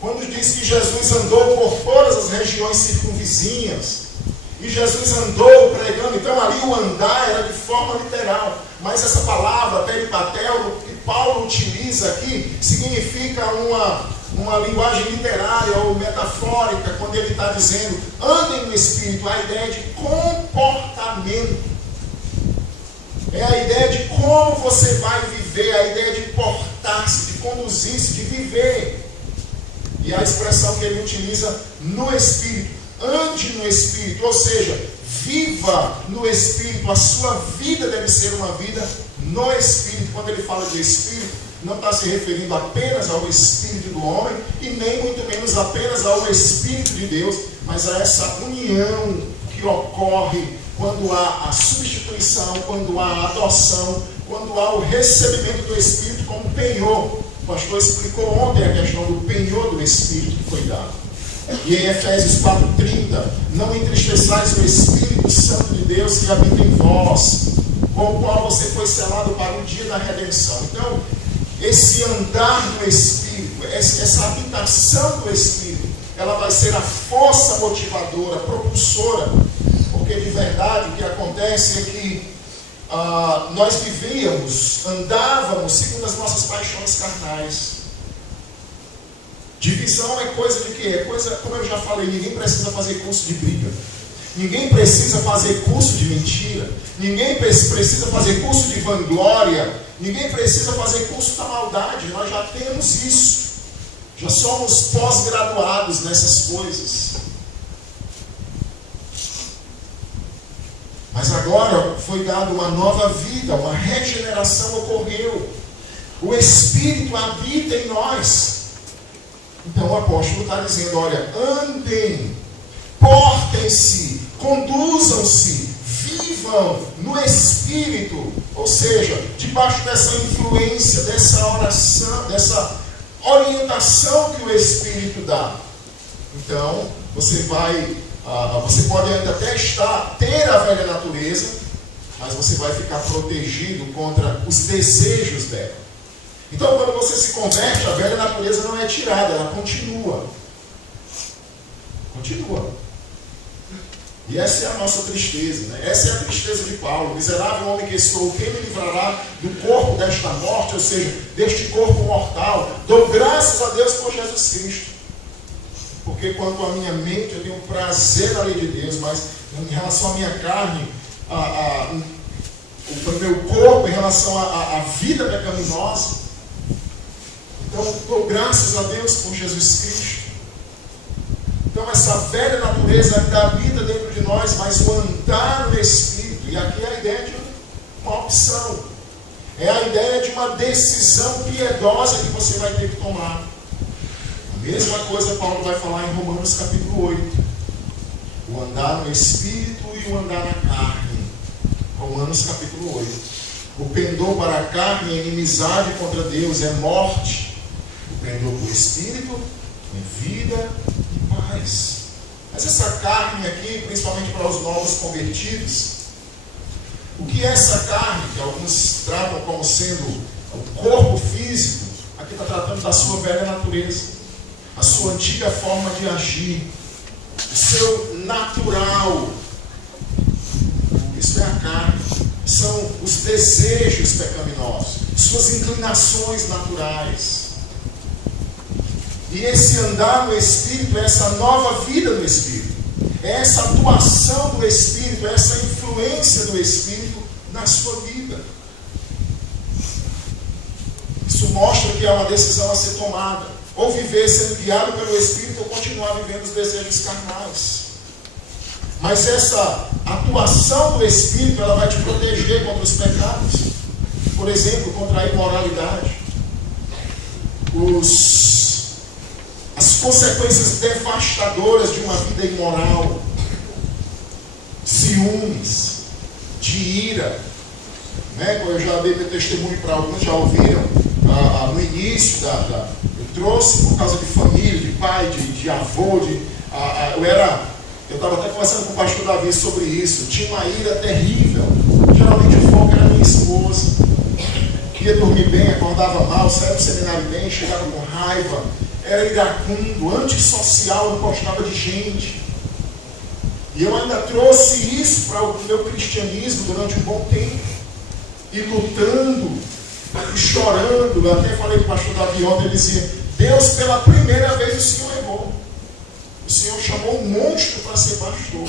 Quando diz que Jesus andou por todas as regiões circunvizinhas, e Jesus andou pregando, então ali o andar era de forma literal. Mas essa palavra, peripatel, que Paulo utiliza aqui, significa uma linguagem literária ou metafórica, quando ele está dizendo, andem no Espírito, a ideia de comportamento. É a ideia de como você vai viver, a ideia de portar-se, de conduzir-se, de viver. E a expressão que ele utiliza no Espírito, ande no Espírito, ou seja, viva no Espírito, a sua vida deve ser uma vida no Espírito. Quando ele fala de Espírito, não está se referindo apenas ao Espírito do homem, e nem muito menos apenas ao Espírito de Deus, mas a essa união que ocorre quando há a substituição, quando há a adoção, quando há o recebimento do Espírito como penhor. O pastor explicou ontem a questão do penhor do Espírito que foi dado. E em Efésios 4:30, não entristeçais o Espírito Santo de Deus que habita em vós, com o qual você foi selado para o dia da redenção. Então, esse andar no Espírito, essa habitação do Espírito, ela vai ser a força motivadora, propulsora, porque de verdade o que acontece é que nós vivíamos, andávamos segundo as nossas paixões carnais. Divisão é coisa de quê? É coisa, como eu já falei, ninguém precisa fazer curso de briga. Ninguém precisa fazer curso de mentira. Ninguém precisa fazer curso de vanglória. Ninguém precisa fazer curso da maldade. Nós já temos isso. Já somos pós-graduados nessas coisas. Mas agora foi dada uma nova vida, uma regeneração ocorreu. O Espírito habita em nós. Então o apóstolo está dizendo, olha, andem, portem-se, conduzam-se, vivam no Espírito. Ou seja, debaixo dessa influência, dessa oração, dessa orientação que o Espírito dá. Então, você pode ainda até ter a velha natureza, mas você vai ficar protegido contra os desejos dela. Então, quando você se converte, a velha natureza não é tirada, ela continua. Continua. E essa é a nossa tristeza, né? Essa é a tristeza de Paulo. Miserável homem que sou, quem me livrará do corpo desta morte, ou seja, deste corpo mortal? Dou graças a Deus por Jesus Cristo. Porque quanto à minha mente, eu tenho prazer na lei de Deus, mas em relação à minha carne, o meu corpo, em relação à vida pecaminosa, então, dou graças a Deus por Jesus Cristo. Então, essa velha natureza ainda habita dentro de nós, mas o andar no Espírito, e aqui é a ideia de uma opção, é a ideia de uma decisão piedosa que você vai ter que tomar. A mesma coisa Paulo vai falar em Romanos capítulo 8. O andar no Espírito e o andar na carne. Romanos capítulo 8. O pendor para a carne é inimizade contra Deus, é morte. O pendor para o espírito é vida e paz. Mas essa carne aqui, principalmente para os novos convertidos, o que é essa carne, que alguns tratam como sendo o corpo físico, aqui está tratando da sua velha natureza, a sua antiga forma de agir, o seu natural. Isso é a carne. São os desejos pecaminosos, suas inclinações naturais. E esse andar no Espírito é essa nova vida no Espírito. É essa atuação do Espírito, é essa influência do Espírito na sua vida. Isso mostra que é uma decisão a ser tomada. Ou viver sendo guiado pelo Espírito, ou continuar vivendo os desejos carnais. Mas essa atuação do Espírito, ela vai te proteger contra os pecados. Por exemplo, contra a imoralidade. As consequências devastadoras de uma vida imoral. Ciúmes, de ira. Né? Eu já dei meu testemunho para alguns, já ouviram. No início, eu trouxe por causa de família, de pai, de avô. Eu estava até conversando com o pastor Davi sobre isso. Tinha uma ira terrível. Geralmente o foco era minha esposa. Ia dormir bem, acordava mal, saía do seminário bem, chegava com raiva. Era iracundo, antissocial, não gostava de gente. E eu ainda trouxe isso para o meu cristianismo durante um bom tempo. E lutando, e chorando. Eu até falei com o pastor Davi ontem, ele dizia: Deus, pela primeira vez o Senhor errou. O Senhor chamou um monstro para ser pastor.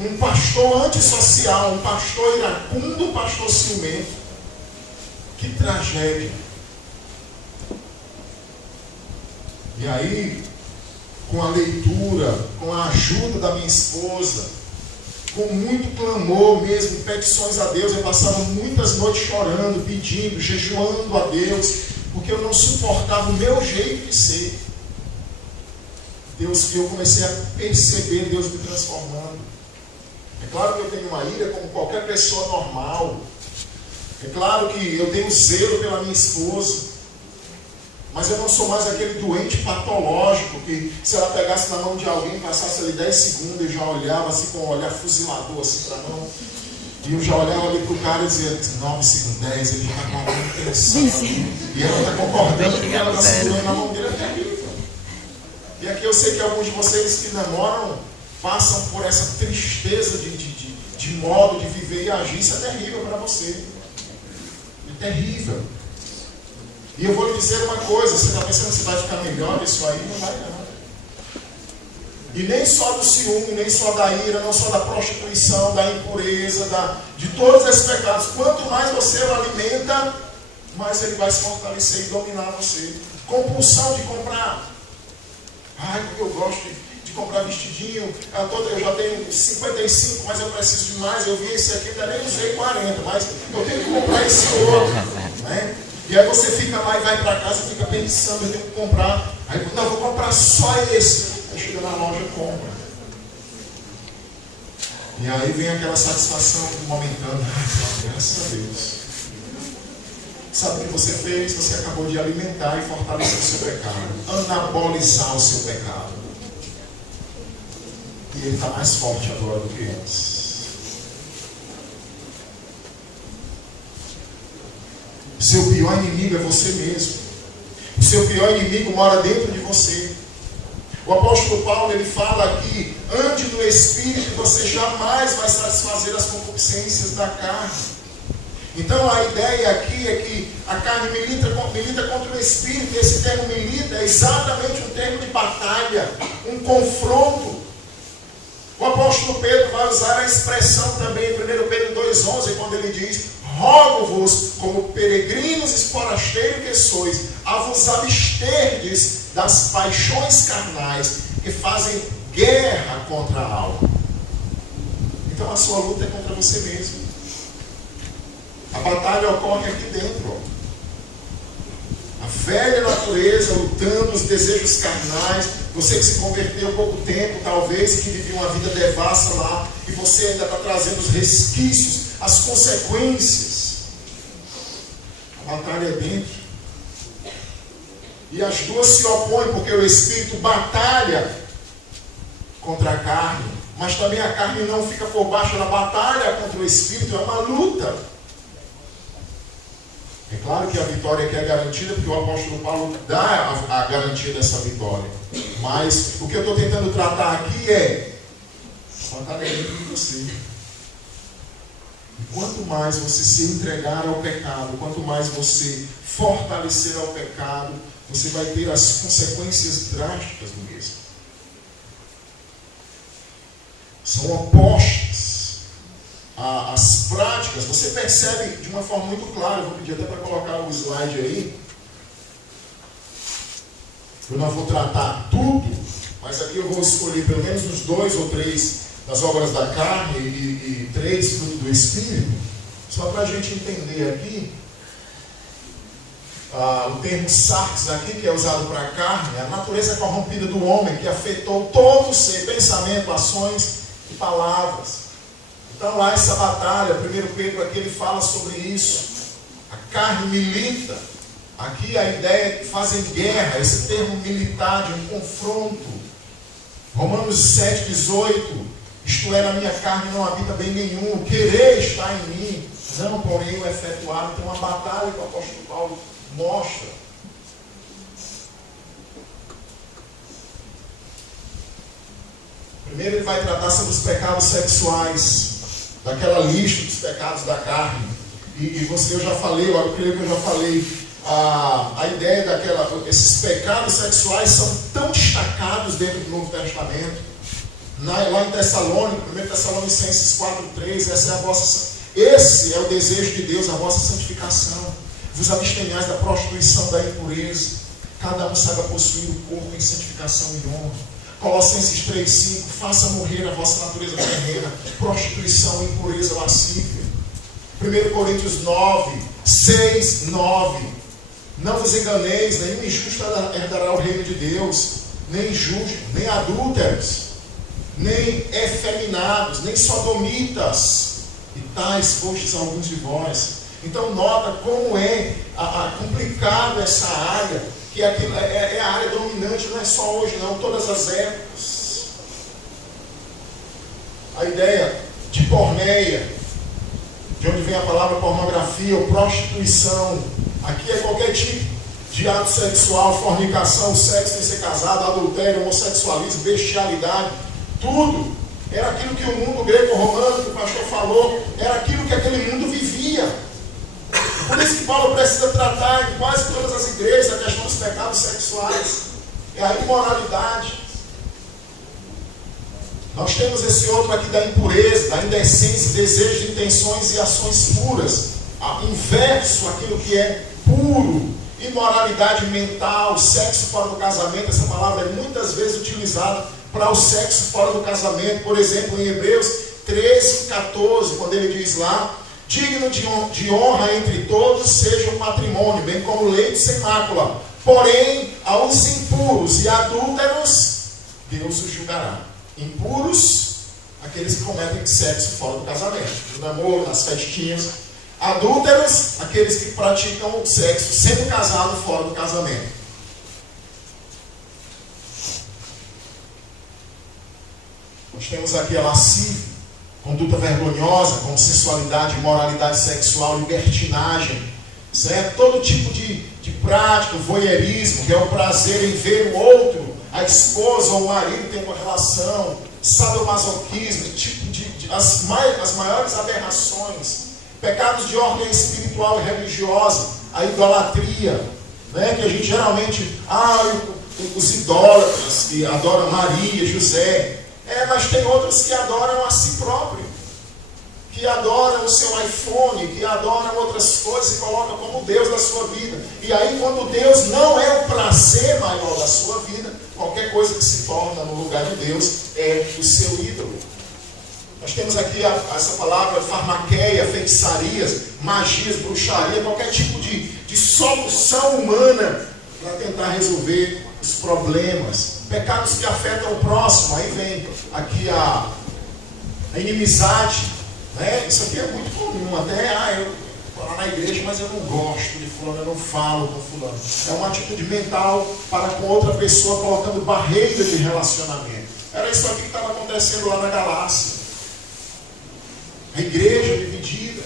Um pastor antissocial, um pastor iracundo, um pastor ciumento. Que tragédia. E aí, com a leitura, com a ajuda da minha esposa, com muito clamor mesmo, petições a Deus, eu passava muitas noites chorando, pedindo, jejuando a Deus, porque eu não suportava o meu jeito de ser. Deus, eu comecei a perceber Deus me transformando. É claro que eu tenho uma ira como qualquer pessoa normal. É claro que eu tenho zelo pela minha esposa. Mas eu não sou mais aquele doente patológico que, se ela pegasse na mão de alguém, passasse ali 10 segundos, eu já olhava assim com um olhar fuzilador assim para a mão. E eu já olhava ali para o cara e dizia: 9 segundos, 10, ele já está com a mão interessada. E ela está concordando porque ela está segurando na mão dele, é terrível. E aqui eu sei que alguns de vocês que namoram passam por essa tristeza de modo de viver e agir. Isso é terrível para você. É terrível. E eu vou lhe dizer uma coisa: você está pensando que você vai ficar melhor? Isso aí não vai não. E nem só do ciúme, nem só da ira, não só da prostituição, da impureza, de todos esses pecados. Quanto mais você o alimenta, mais ele vai se fortalecer e dominar você. Compulsão de comprar. Ai, porque eu gosto de comprar vestidinho. Eu já tenho 55, mas eu preciso de mais. Eu vi esse aqui, ainda nem usei 40, mas eu tenho que comprar esse outro. Né? E aí você fica lá e vai para casa e fica pensando: eu tenho que comprar. Aí, não, eu vou comprar só esse. Aí chega na loja e compra. E aí vem aquela satisfação momentânea. Ai, graças a Deus. Sabe o que você fez? Você acabou de alimentar e fortalecer o seu pecado. Anabolizar o seu pecado. E ele está mais forte agora do que antes. O seu pior inimigo é você mesmo. O seu pior inimigo mora dentro de você. O apóstolo Paulo, ele fala aqui: ande no Espírito, você jamais vai satisfazer as concupiscências da carne. Então a ideia aqui é que a carne milita contra o Espírito. E esse termo milita é exatamente um termo de batalha, um confronto. O apóstolo Pedro vai usar a expressão também em 1 Pedro 2,11, quando ele diz: rogo-vos, como peregrinos e forasteiros que sois, a vos absterdes das paixões carnais que fazem guerra contra a alma. Então a sua luta é contra você mesmo. A batalha ocorre aqui dentro. A velha natureza lutando os desejos carnais. Você que se converteu há pouco tempo, talvez, e que vivia uma vida devassa lá, e você ainda está trazendo os resquícios, as consequências A batalha é dentro. E as duas se opõem, porque o espírito batalha contra a carne, mas também a carne não fica por baixo da batalha contra o espírito, é uma luta. É claro que a vitória aqui é garantida, porque o apóstolo Paulo dá a garantia dessa vitória. Mas o que eu estou tentando tratar aqui é a batalha é dentro de você. E quanto mais você se entregar ao pecado, quanto mais você fortalecer ao pecado, você vai ter as consequências drásticas do mesmo. São opostas às práticas. Você percebe de uma forma muito clara. Eu vou pedir até para colocar o slide aí. Eu não vou tratar tudo, mas aqui eu vou escolher pelo menos uns 2 ou 3 das obras da carne e 3 frutos do Espírito, só para a gente entender aqui. O termo sarx aqui, que é usado para a carne, a natureza corrompida do homem, que afetou todo o ser, pensamento, ações e palavras. Então lá essa batalha, 1 Pedro aqui ele fala sobre isso. A carne milita. Aqui a ideia é que fazem guerra, esse termo militar de um confronto. Romanos 7,18, isto é, na minha carne não habita bem nenhum, o querer está em mim, não porém o efetuado. Então uma batalha que o apóstolo Paulo mostra. Primeiro ele vai tratar sobre os pecados sexuais, daquela lista dos pecados da carne. E eu já falei, eu creio que eu já falei, a ideia esses pecados sexuais são tão destacados dentro do Novo Testamento. Lá em Tessalônica, 1 Tessalonicenses 4,3, esse é o desejo de Deus, a vossa santificação. Vos abstenhais da prostituição, da impureza. Cada um saiba possuir o corpo em santificação e honra. Colossenses 3,5, faça morrer a vossa natureza terrena, prostituição, impureza, lascívia. 1 Coríntios 9, 6, 9, não vos enganeis, nenhum injusto herdará o reino de Deus, nem injusto, nem adúlteros, nem efeminados, nem sodomitas, e tais fostes alguns de vós. Então nota como é complicado essa área, que é a área dominante, não é só hoje não, todas as épocas. A ideia de porneia, de onde vem a palavra pornografia ou prostituição, aqui é qualquer tipo de ato sexual, fornicação, sexo sem ser casado, adultério, homossexualismo, bestialidade, tudo. Era aquilo que o mundo greco-romano, que o pastor falou, era aquilo que aquele mundo vivia. Por isso que Paulo precisa tratar em quase todas as igrejas a questão dos pecados sexuais, é a imoralidade. Nós temos esse outro aqui da impureza, da indecência, desejo de intenções e ações puras, inverso àquilo que é puro, imoralidade mental, sexo fora do casamento. Essa palavra é muitas vezes utilizada para o sexo fora do casamento. Por exemplo, em Hebreus 13:14, quando ele diz lá: digno de honra entre todos seja o matrimônio, bem como leite sem mácula. Porém, aos impuros e adúlteros, Deus os julgará. Impuros, aqueles que cometem sexo fora do casamento, no namoro, nas festinhas. Adúlteros, aqueles que praticam sexo sendo casado fora do casamento. Nós temos aqui a lascívia, conduta vergonhosa, como sensualidade, imoralidade sexual, libertinagem, certo? Todo tipo de prática, voyeurismo, que é o prazer em ver o outro, a esposa ou o marido tem uma relação, sadomasoquismo, as maiores aberrações, pecados de ordem espiritual e religiosa, a idolatria, né? Que a gente geralmente, os idólatras que adoram Maria, José, mas tem outros que adoram a si próprio, que adoram o seu iPhone, que adoram outras coisas e colocam como Deus da sua vida. E aí, quando Deus não é o prazer maior da sua vida, qualquer coisa que se torna no lugar de Deus é o seu ídolo. Nós temos aqui essa palavra farmaqueia, feitiçarias, magias, bruxaria, qualquer tipo de solução humana para tentar resolver os problemas. Pecados que afetam o próximo. Aí vem aqui a inimizade, né? Isso aqui é muito comum. Até falar na igreja, mas eu não gosto de fulano, eu não falo com fulano. É uma atitude mental para com outra pessoa, colocando barreira de relacionamento. Era isso aqui que estava acontecendo lá na Galácia. A igreja dividida,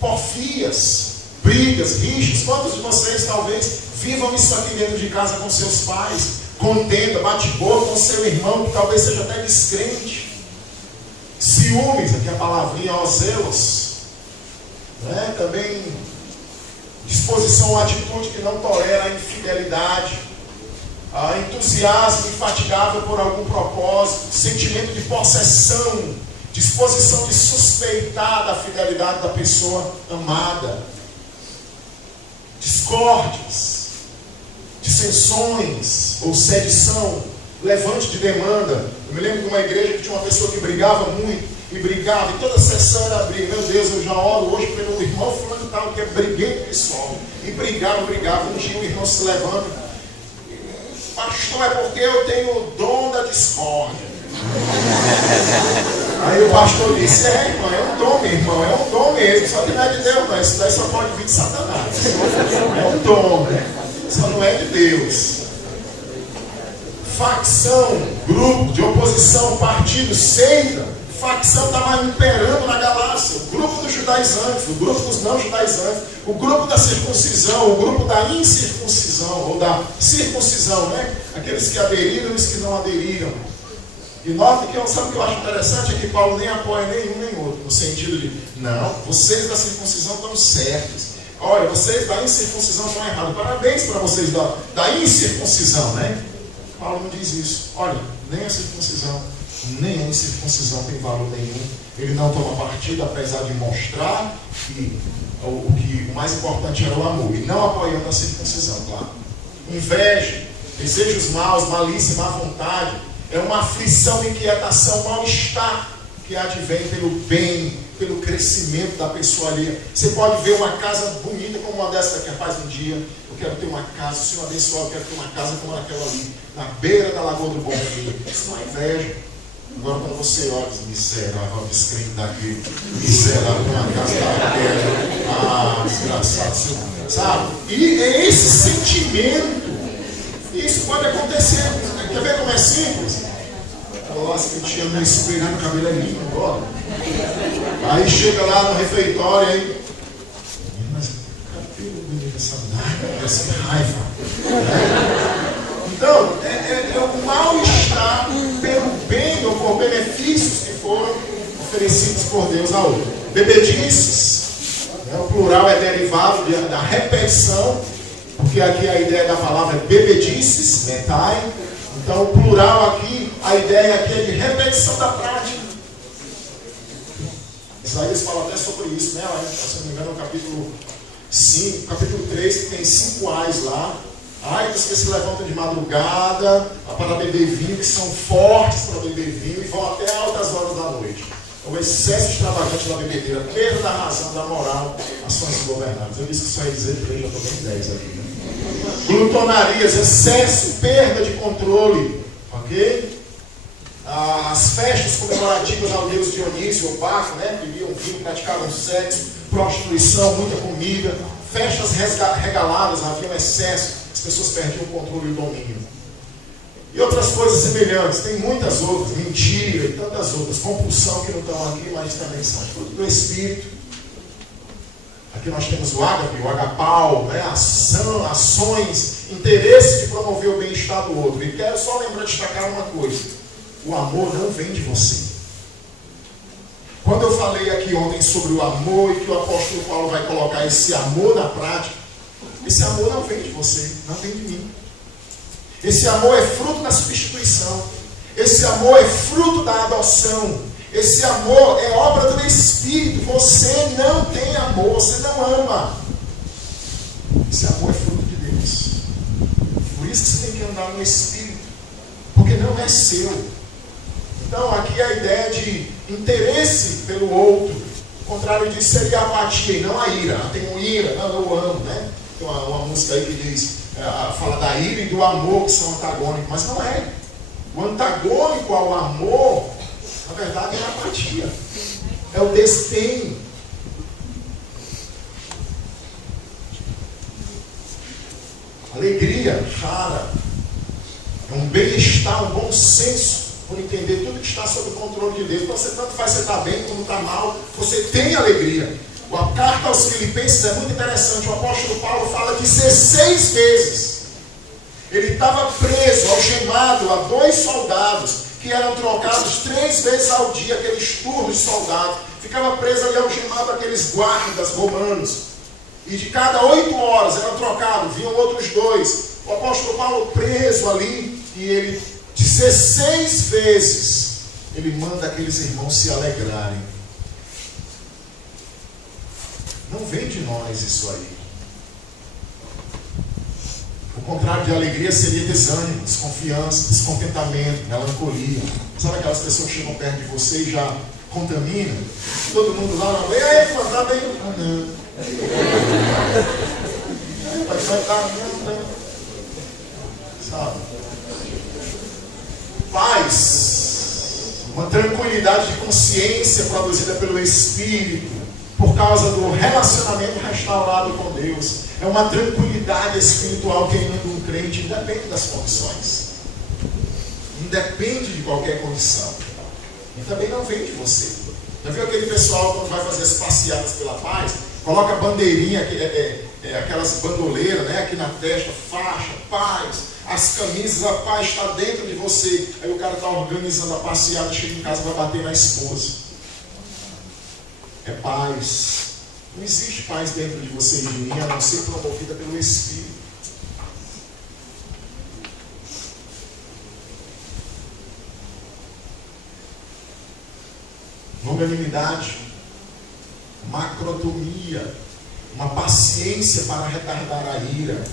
porfias, brigas, rixas. Quantos de vocês talvez vivam isso aqui dentro de casa com seus pais? Contenda, bate-boca com seu irmão, que talvez seja até descrente. Ciúmes, aqui a palavrinha, zelos. Né? Também disposição, atitude que não tolera a infidelidade. Entusiasmo infatigável por algum propósito. Sentimento de possessão. Disposição de suspeitar da fidelidade da pessoa amada. Discórdias. Dissensões ou sedição, levante de demanda. Eu me lembro de uma igreja que tinha uma pessoa que brigava muito, e brigava, e toda sessão era briga. Meu Deus, eu já oro hoje pelo irmão fulano e tal, que é briguento que sofre. E brigava. Um dia o irmão se levanta: pastor, é porque eu tenho o dom da discórdia. Aí o pastor disse: irmão, é um dom, meu irmão, é um dom mesmo, só que não é de Deus, não. Isso daí só pode vir de Satanás. É um dom, né? Só não é de Deus. Facção, grupo de oposição, partido, seita. Facção estava imperando na Galácia. O grupo dos judaizantes, o grupo dos não judaizantes, o grupo da circuncisão, o grupo da incircuncisão, ou da circuncisão, né? Aqueles que aderiram e os que não aderiram. E nota que, sabe o que eu acho interessante? É que Paulo nem apoia nenhum nem outro, no sentido de, não, vocês da circuncisão estão certos. Olha, vocês da incircuncisão estão errados. Parabéns para vocês da incircuncisão, né? Paulo não diz isso. Olha, nem a circuncisão, nem a incircuncisão tem valor nenhum. Ele não toma partido, apesar de mostrar que o mais importante era o amor. E não apoiando a circuncisão, claro. Inveja, desejos maus, malícia, má vontade. É uma aflição, inquietação, mal-estar que advém pelo bem, pelo crescimento da pessoa ali. Você pode ver uma casa bonita como uma dessa que faz um dia. Eu quero ter uma casa, se eu abençoar, eu quero ter uma casa como aquela ali, na beira da Lagoa do Bom Fim. Isso não é inveja. Agora quando você olha, diz: miserável, descrente daqui, miserável, uma casa daquela, desgraçado, sabe? E é esse sentimento, isso pode acontecer. Quer ver como é simples? Nossa, que tinha me esperando, o cabelo é lindo agora. Aí chega lá no refeitório, aí, mas cabelo bonito essa nada, essa raiva. Então, é o mal-estar pelo bem ou por benefícios que foram oferecidos por Deus a outro. Bebedices, né? O plural é derivado da repetição, porque aqui a ideia da palavra é bebedices, metai. Então, o plural aqui, a ideia aqui é de repetição da prática. Isaías fala até sobre isso, né? Se não me engano, no capítulo 5, capítulo 3, que tem 5 ais lá. Ai dos que se levantam de madrugada para beber vinho, que são fortes para beber vinho e vão até altas horas da noite. O excesso extravagante da bebedeira, perda da razão, da moral, ações governadas. Eu disse que só ia dizer, porque eu já estou bem 10 aqui, né? Glutonarias, excesso, perda de controle, ok? As festas comemorativas ao deus Dionísio ou Baco, né? Bebiam vinho, praticavam sexo, prostituição, muita comida, festas regaladas, havia um excesso, as pessoas perdiam o controle e o domínio. E outras coisas semelhantes, tem muitas outras, mentira e tantas outras, compulsão que não estão aqui, mas também são fruto do Espírito. Aqui nós temos o ágape, o agapau, né? Ações, interesse de promover o bem-estar do outro. E quero só lembrar, destacar uma coisa: o amor não vem de você. Quando eu falei aqui ontem sobre o amor e que o apóstolo Paulo vai colocar esse amor na prática, esse amor não vem de você, não vem de mim. Esse amor é fruto da substituição. Esse amor é fruto da adoção. Esse amor é obra do Espírito. Você não tem amor, você não ama. Esse amor é fruto de Deus. Por isso que você tem que andar no Espírito, porque não é seu. Então aqui a ideia de interesse pelo outro. O contrário disso seria a apatia e não a ira. Tem ira, não, eu amo, né? Tem uma música aí que diz, fala da ira e do amor, que são antagônicos, mas não é. O antagônico ao amor, na verdade, é a apatia, é o desdém. Alegria rara. É um bem-estar, um bom senso, por entender tudo que está sob o controle de Deus. Então, você tanto faz você estar bem como está mal, você tem alegria. A carta aos Filipenses é muito interessante. O apóstolo Paulo fala que 16 vezes ele estava preso, algemado a 2 soldados, que eram trocados 3 vezes ao dia, aqueles turnos de soldados. Ficava preso ali, algemado aqueles guardas romanos. E de cada 8 horas eram trocados, vinham outros 2. O apóstolo Paulo preso ali, e ele, 16 vezes, ele manda aqueles irmãos se alegrarem. Não vem de nós isso aí. O contrário de alegria seria desânimo, desconfiança, descontentamento, melancolia. Sabe aquelas pessoas que chegam perto de você e já contaminam? Todo mundo lá, ei, mano, tá bem? Não. Vai cantar, não. Sabe? Paz, uma tranquilidade de consciência produzida pelo Espírito, por causa do relacionamento restaurado com Deus. É uma tranquilidade espiritual que ainda um crente independe das condições. Independe de qualquer condição. E também não vem de você. Já viu aquele pessoal quando vai fazer as passeadas pela paz? Coloca a bandeirinha, aquelas bandoleiras, né, aqui na testa, faixa, paz, as camisas, a paz está dentro de você. Aí o cara está organizando a passeada, chega em casa e vai bater na esposa. É paz. Não existe paz dentro de você e de mim, a não ser promovida pelo Espírito. Longanimidade, macrotomia, uma paciência para retardar a ira.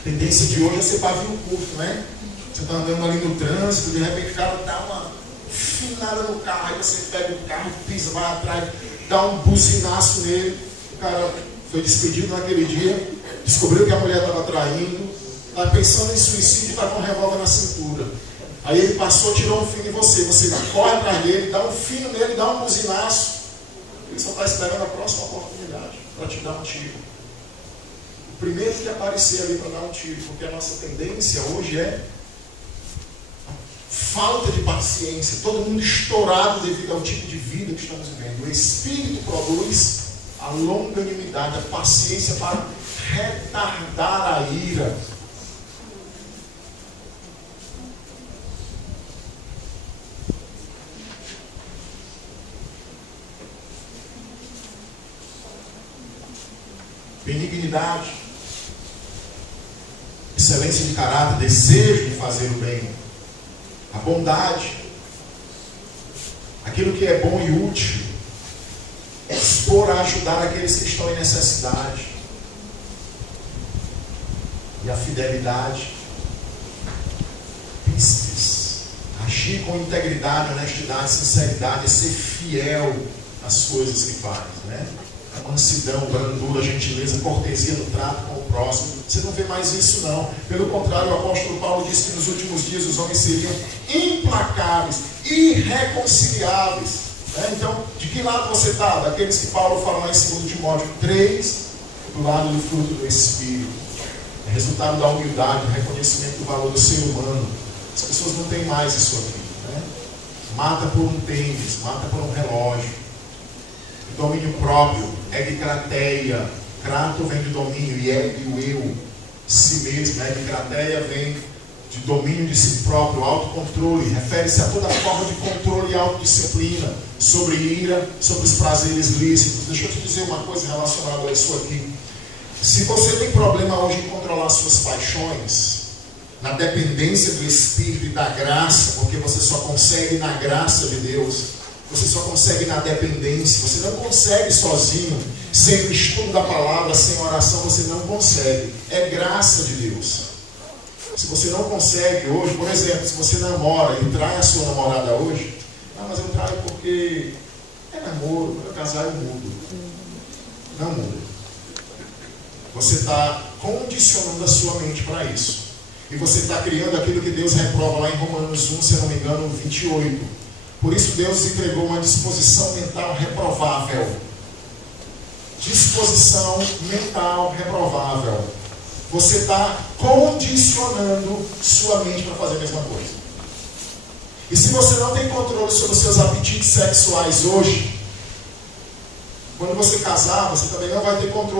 A tendência de hoje é ser pavio curto, né? Você está andando ali no trânsito, de repente o cara dá uma finada no carro, aí você pega o carro, pisa, vai atrás, dá um buzinaço nele. O cara foi despedido naquele dia, descobriu que a mulher estava traindo, estava pensando em suicídio e está com um revólver na cintura. Aí ele passou, tirou um fino em você corre atrás dele, dá um fino nele, dá um buzinaço. Ele só está esperando a próxima oportunidade para te dar um tiro. O primeiro que aparecer ali para dar um tiro, porque a nossa tendência hoje é falta de paciência, todo mundo estourado devido ao tipo de vida que estamos vivendo. O Espírito produz a longanimidade, a paciência para retardar a ira. Benignidade, excelência de caráter, desejo de fazer o bem. A bondade, aquilo que é bom e útil, expor a ajudar aqueles que estão em necessidade. E a fidelidade, príncipes, agir com integridade, honestidade, sinceridade, é ser fiel às coisas que faz, né? A mansidão, brandura, gentileza, cortesia no trato com o próximo. Você não vê mais isso não. Pelo contrário, o apóstolo Paulo disse que nos últimos dias os homens seriam implacáveis, irreconciliáveis. Então, de que lado você está? Daqueles que Paulo fala lá em 2 Timóteo 3, do lado do fruto do Espírito. É resultado da humildade, do reconhecimento do valor do ser humano. As pessoas não têm mais isso aqui, né? Mata por um tênis, mata por um relógio. Domínio próprio, egikrateia. Krato vem de domínio e o eu, si mesmo. Egikrateia vem de domínio de si próprio, autocontrole. Refere-se a toda forma de controle e autodisciplina sobre ira, sobre os prazeres lícitos. Deixa eu te dizer uma coisa relacionada a isso aqui. Se você tem problema hoje em controlar suas paixões, na dependência do Espírito e da graça, porque você só consegue na graça de Deus, você só consegue na dependência, você não consegue sozinho, sem o estudo da palavra, sem oração, você não consegue. É graça de Deus. Se você não consegue hoje, por exemplo, se você namora e trai a sua namorada hoje, mas eu traio porque é namoro, quando eu casar eu mudo. Não muda. Você está condicionando a sua mente para isso. E você está criando aquilo que Deus reprova lá em Romanos 1, se eu não me engano, 28. Por isso Deus entregou uma disposição mental reprovável. Disposição mental reprovável. você está condicionando sua mente para fazer a mesma coisa. E se você não tem controle sobre os seus apetites sexuais hoje, quando você casar, você também não vai ter controle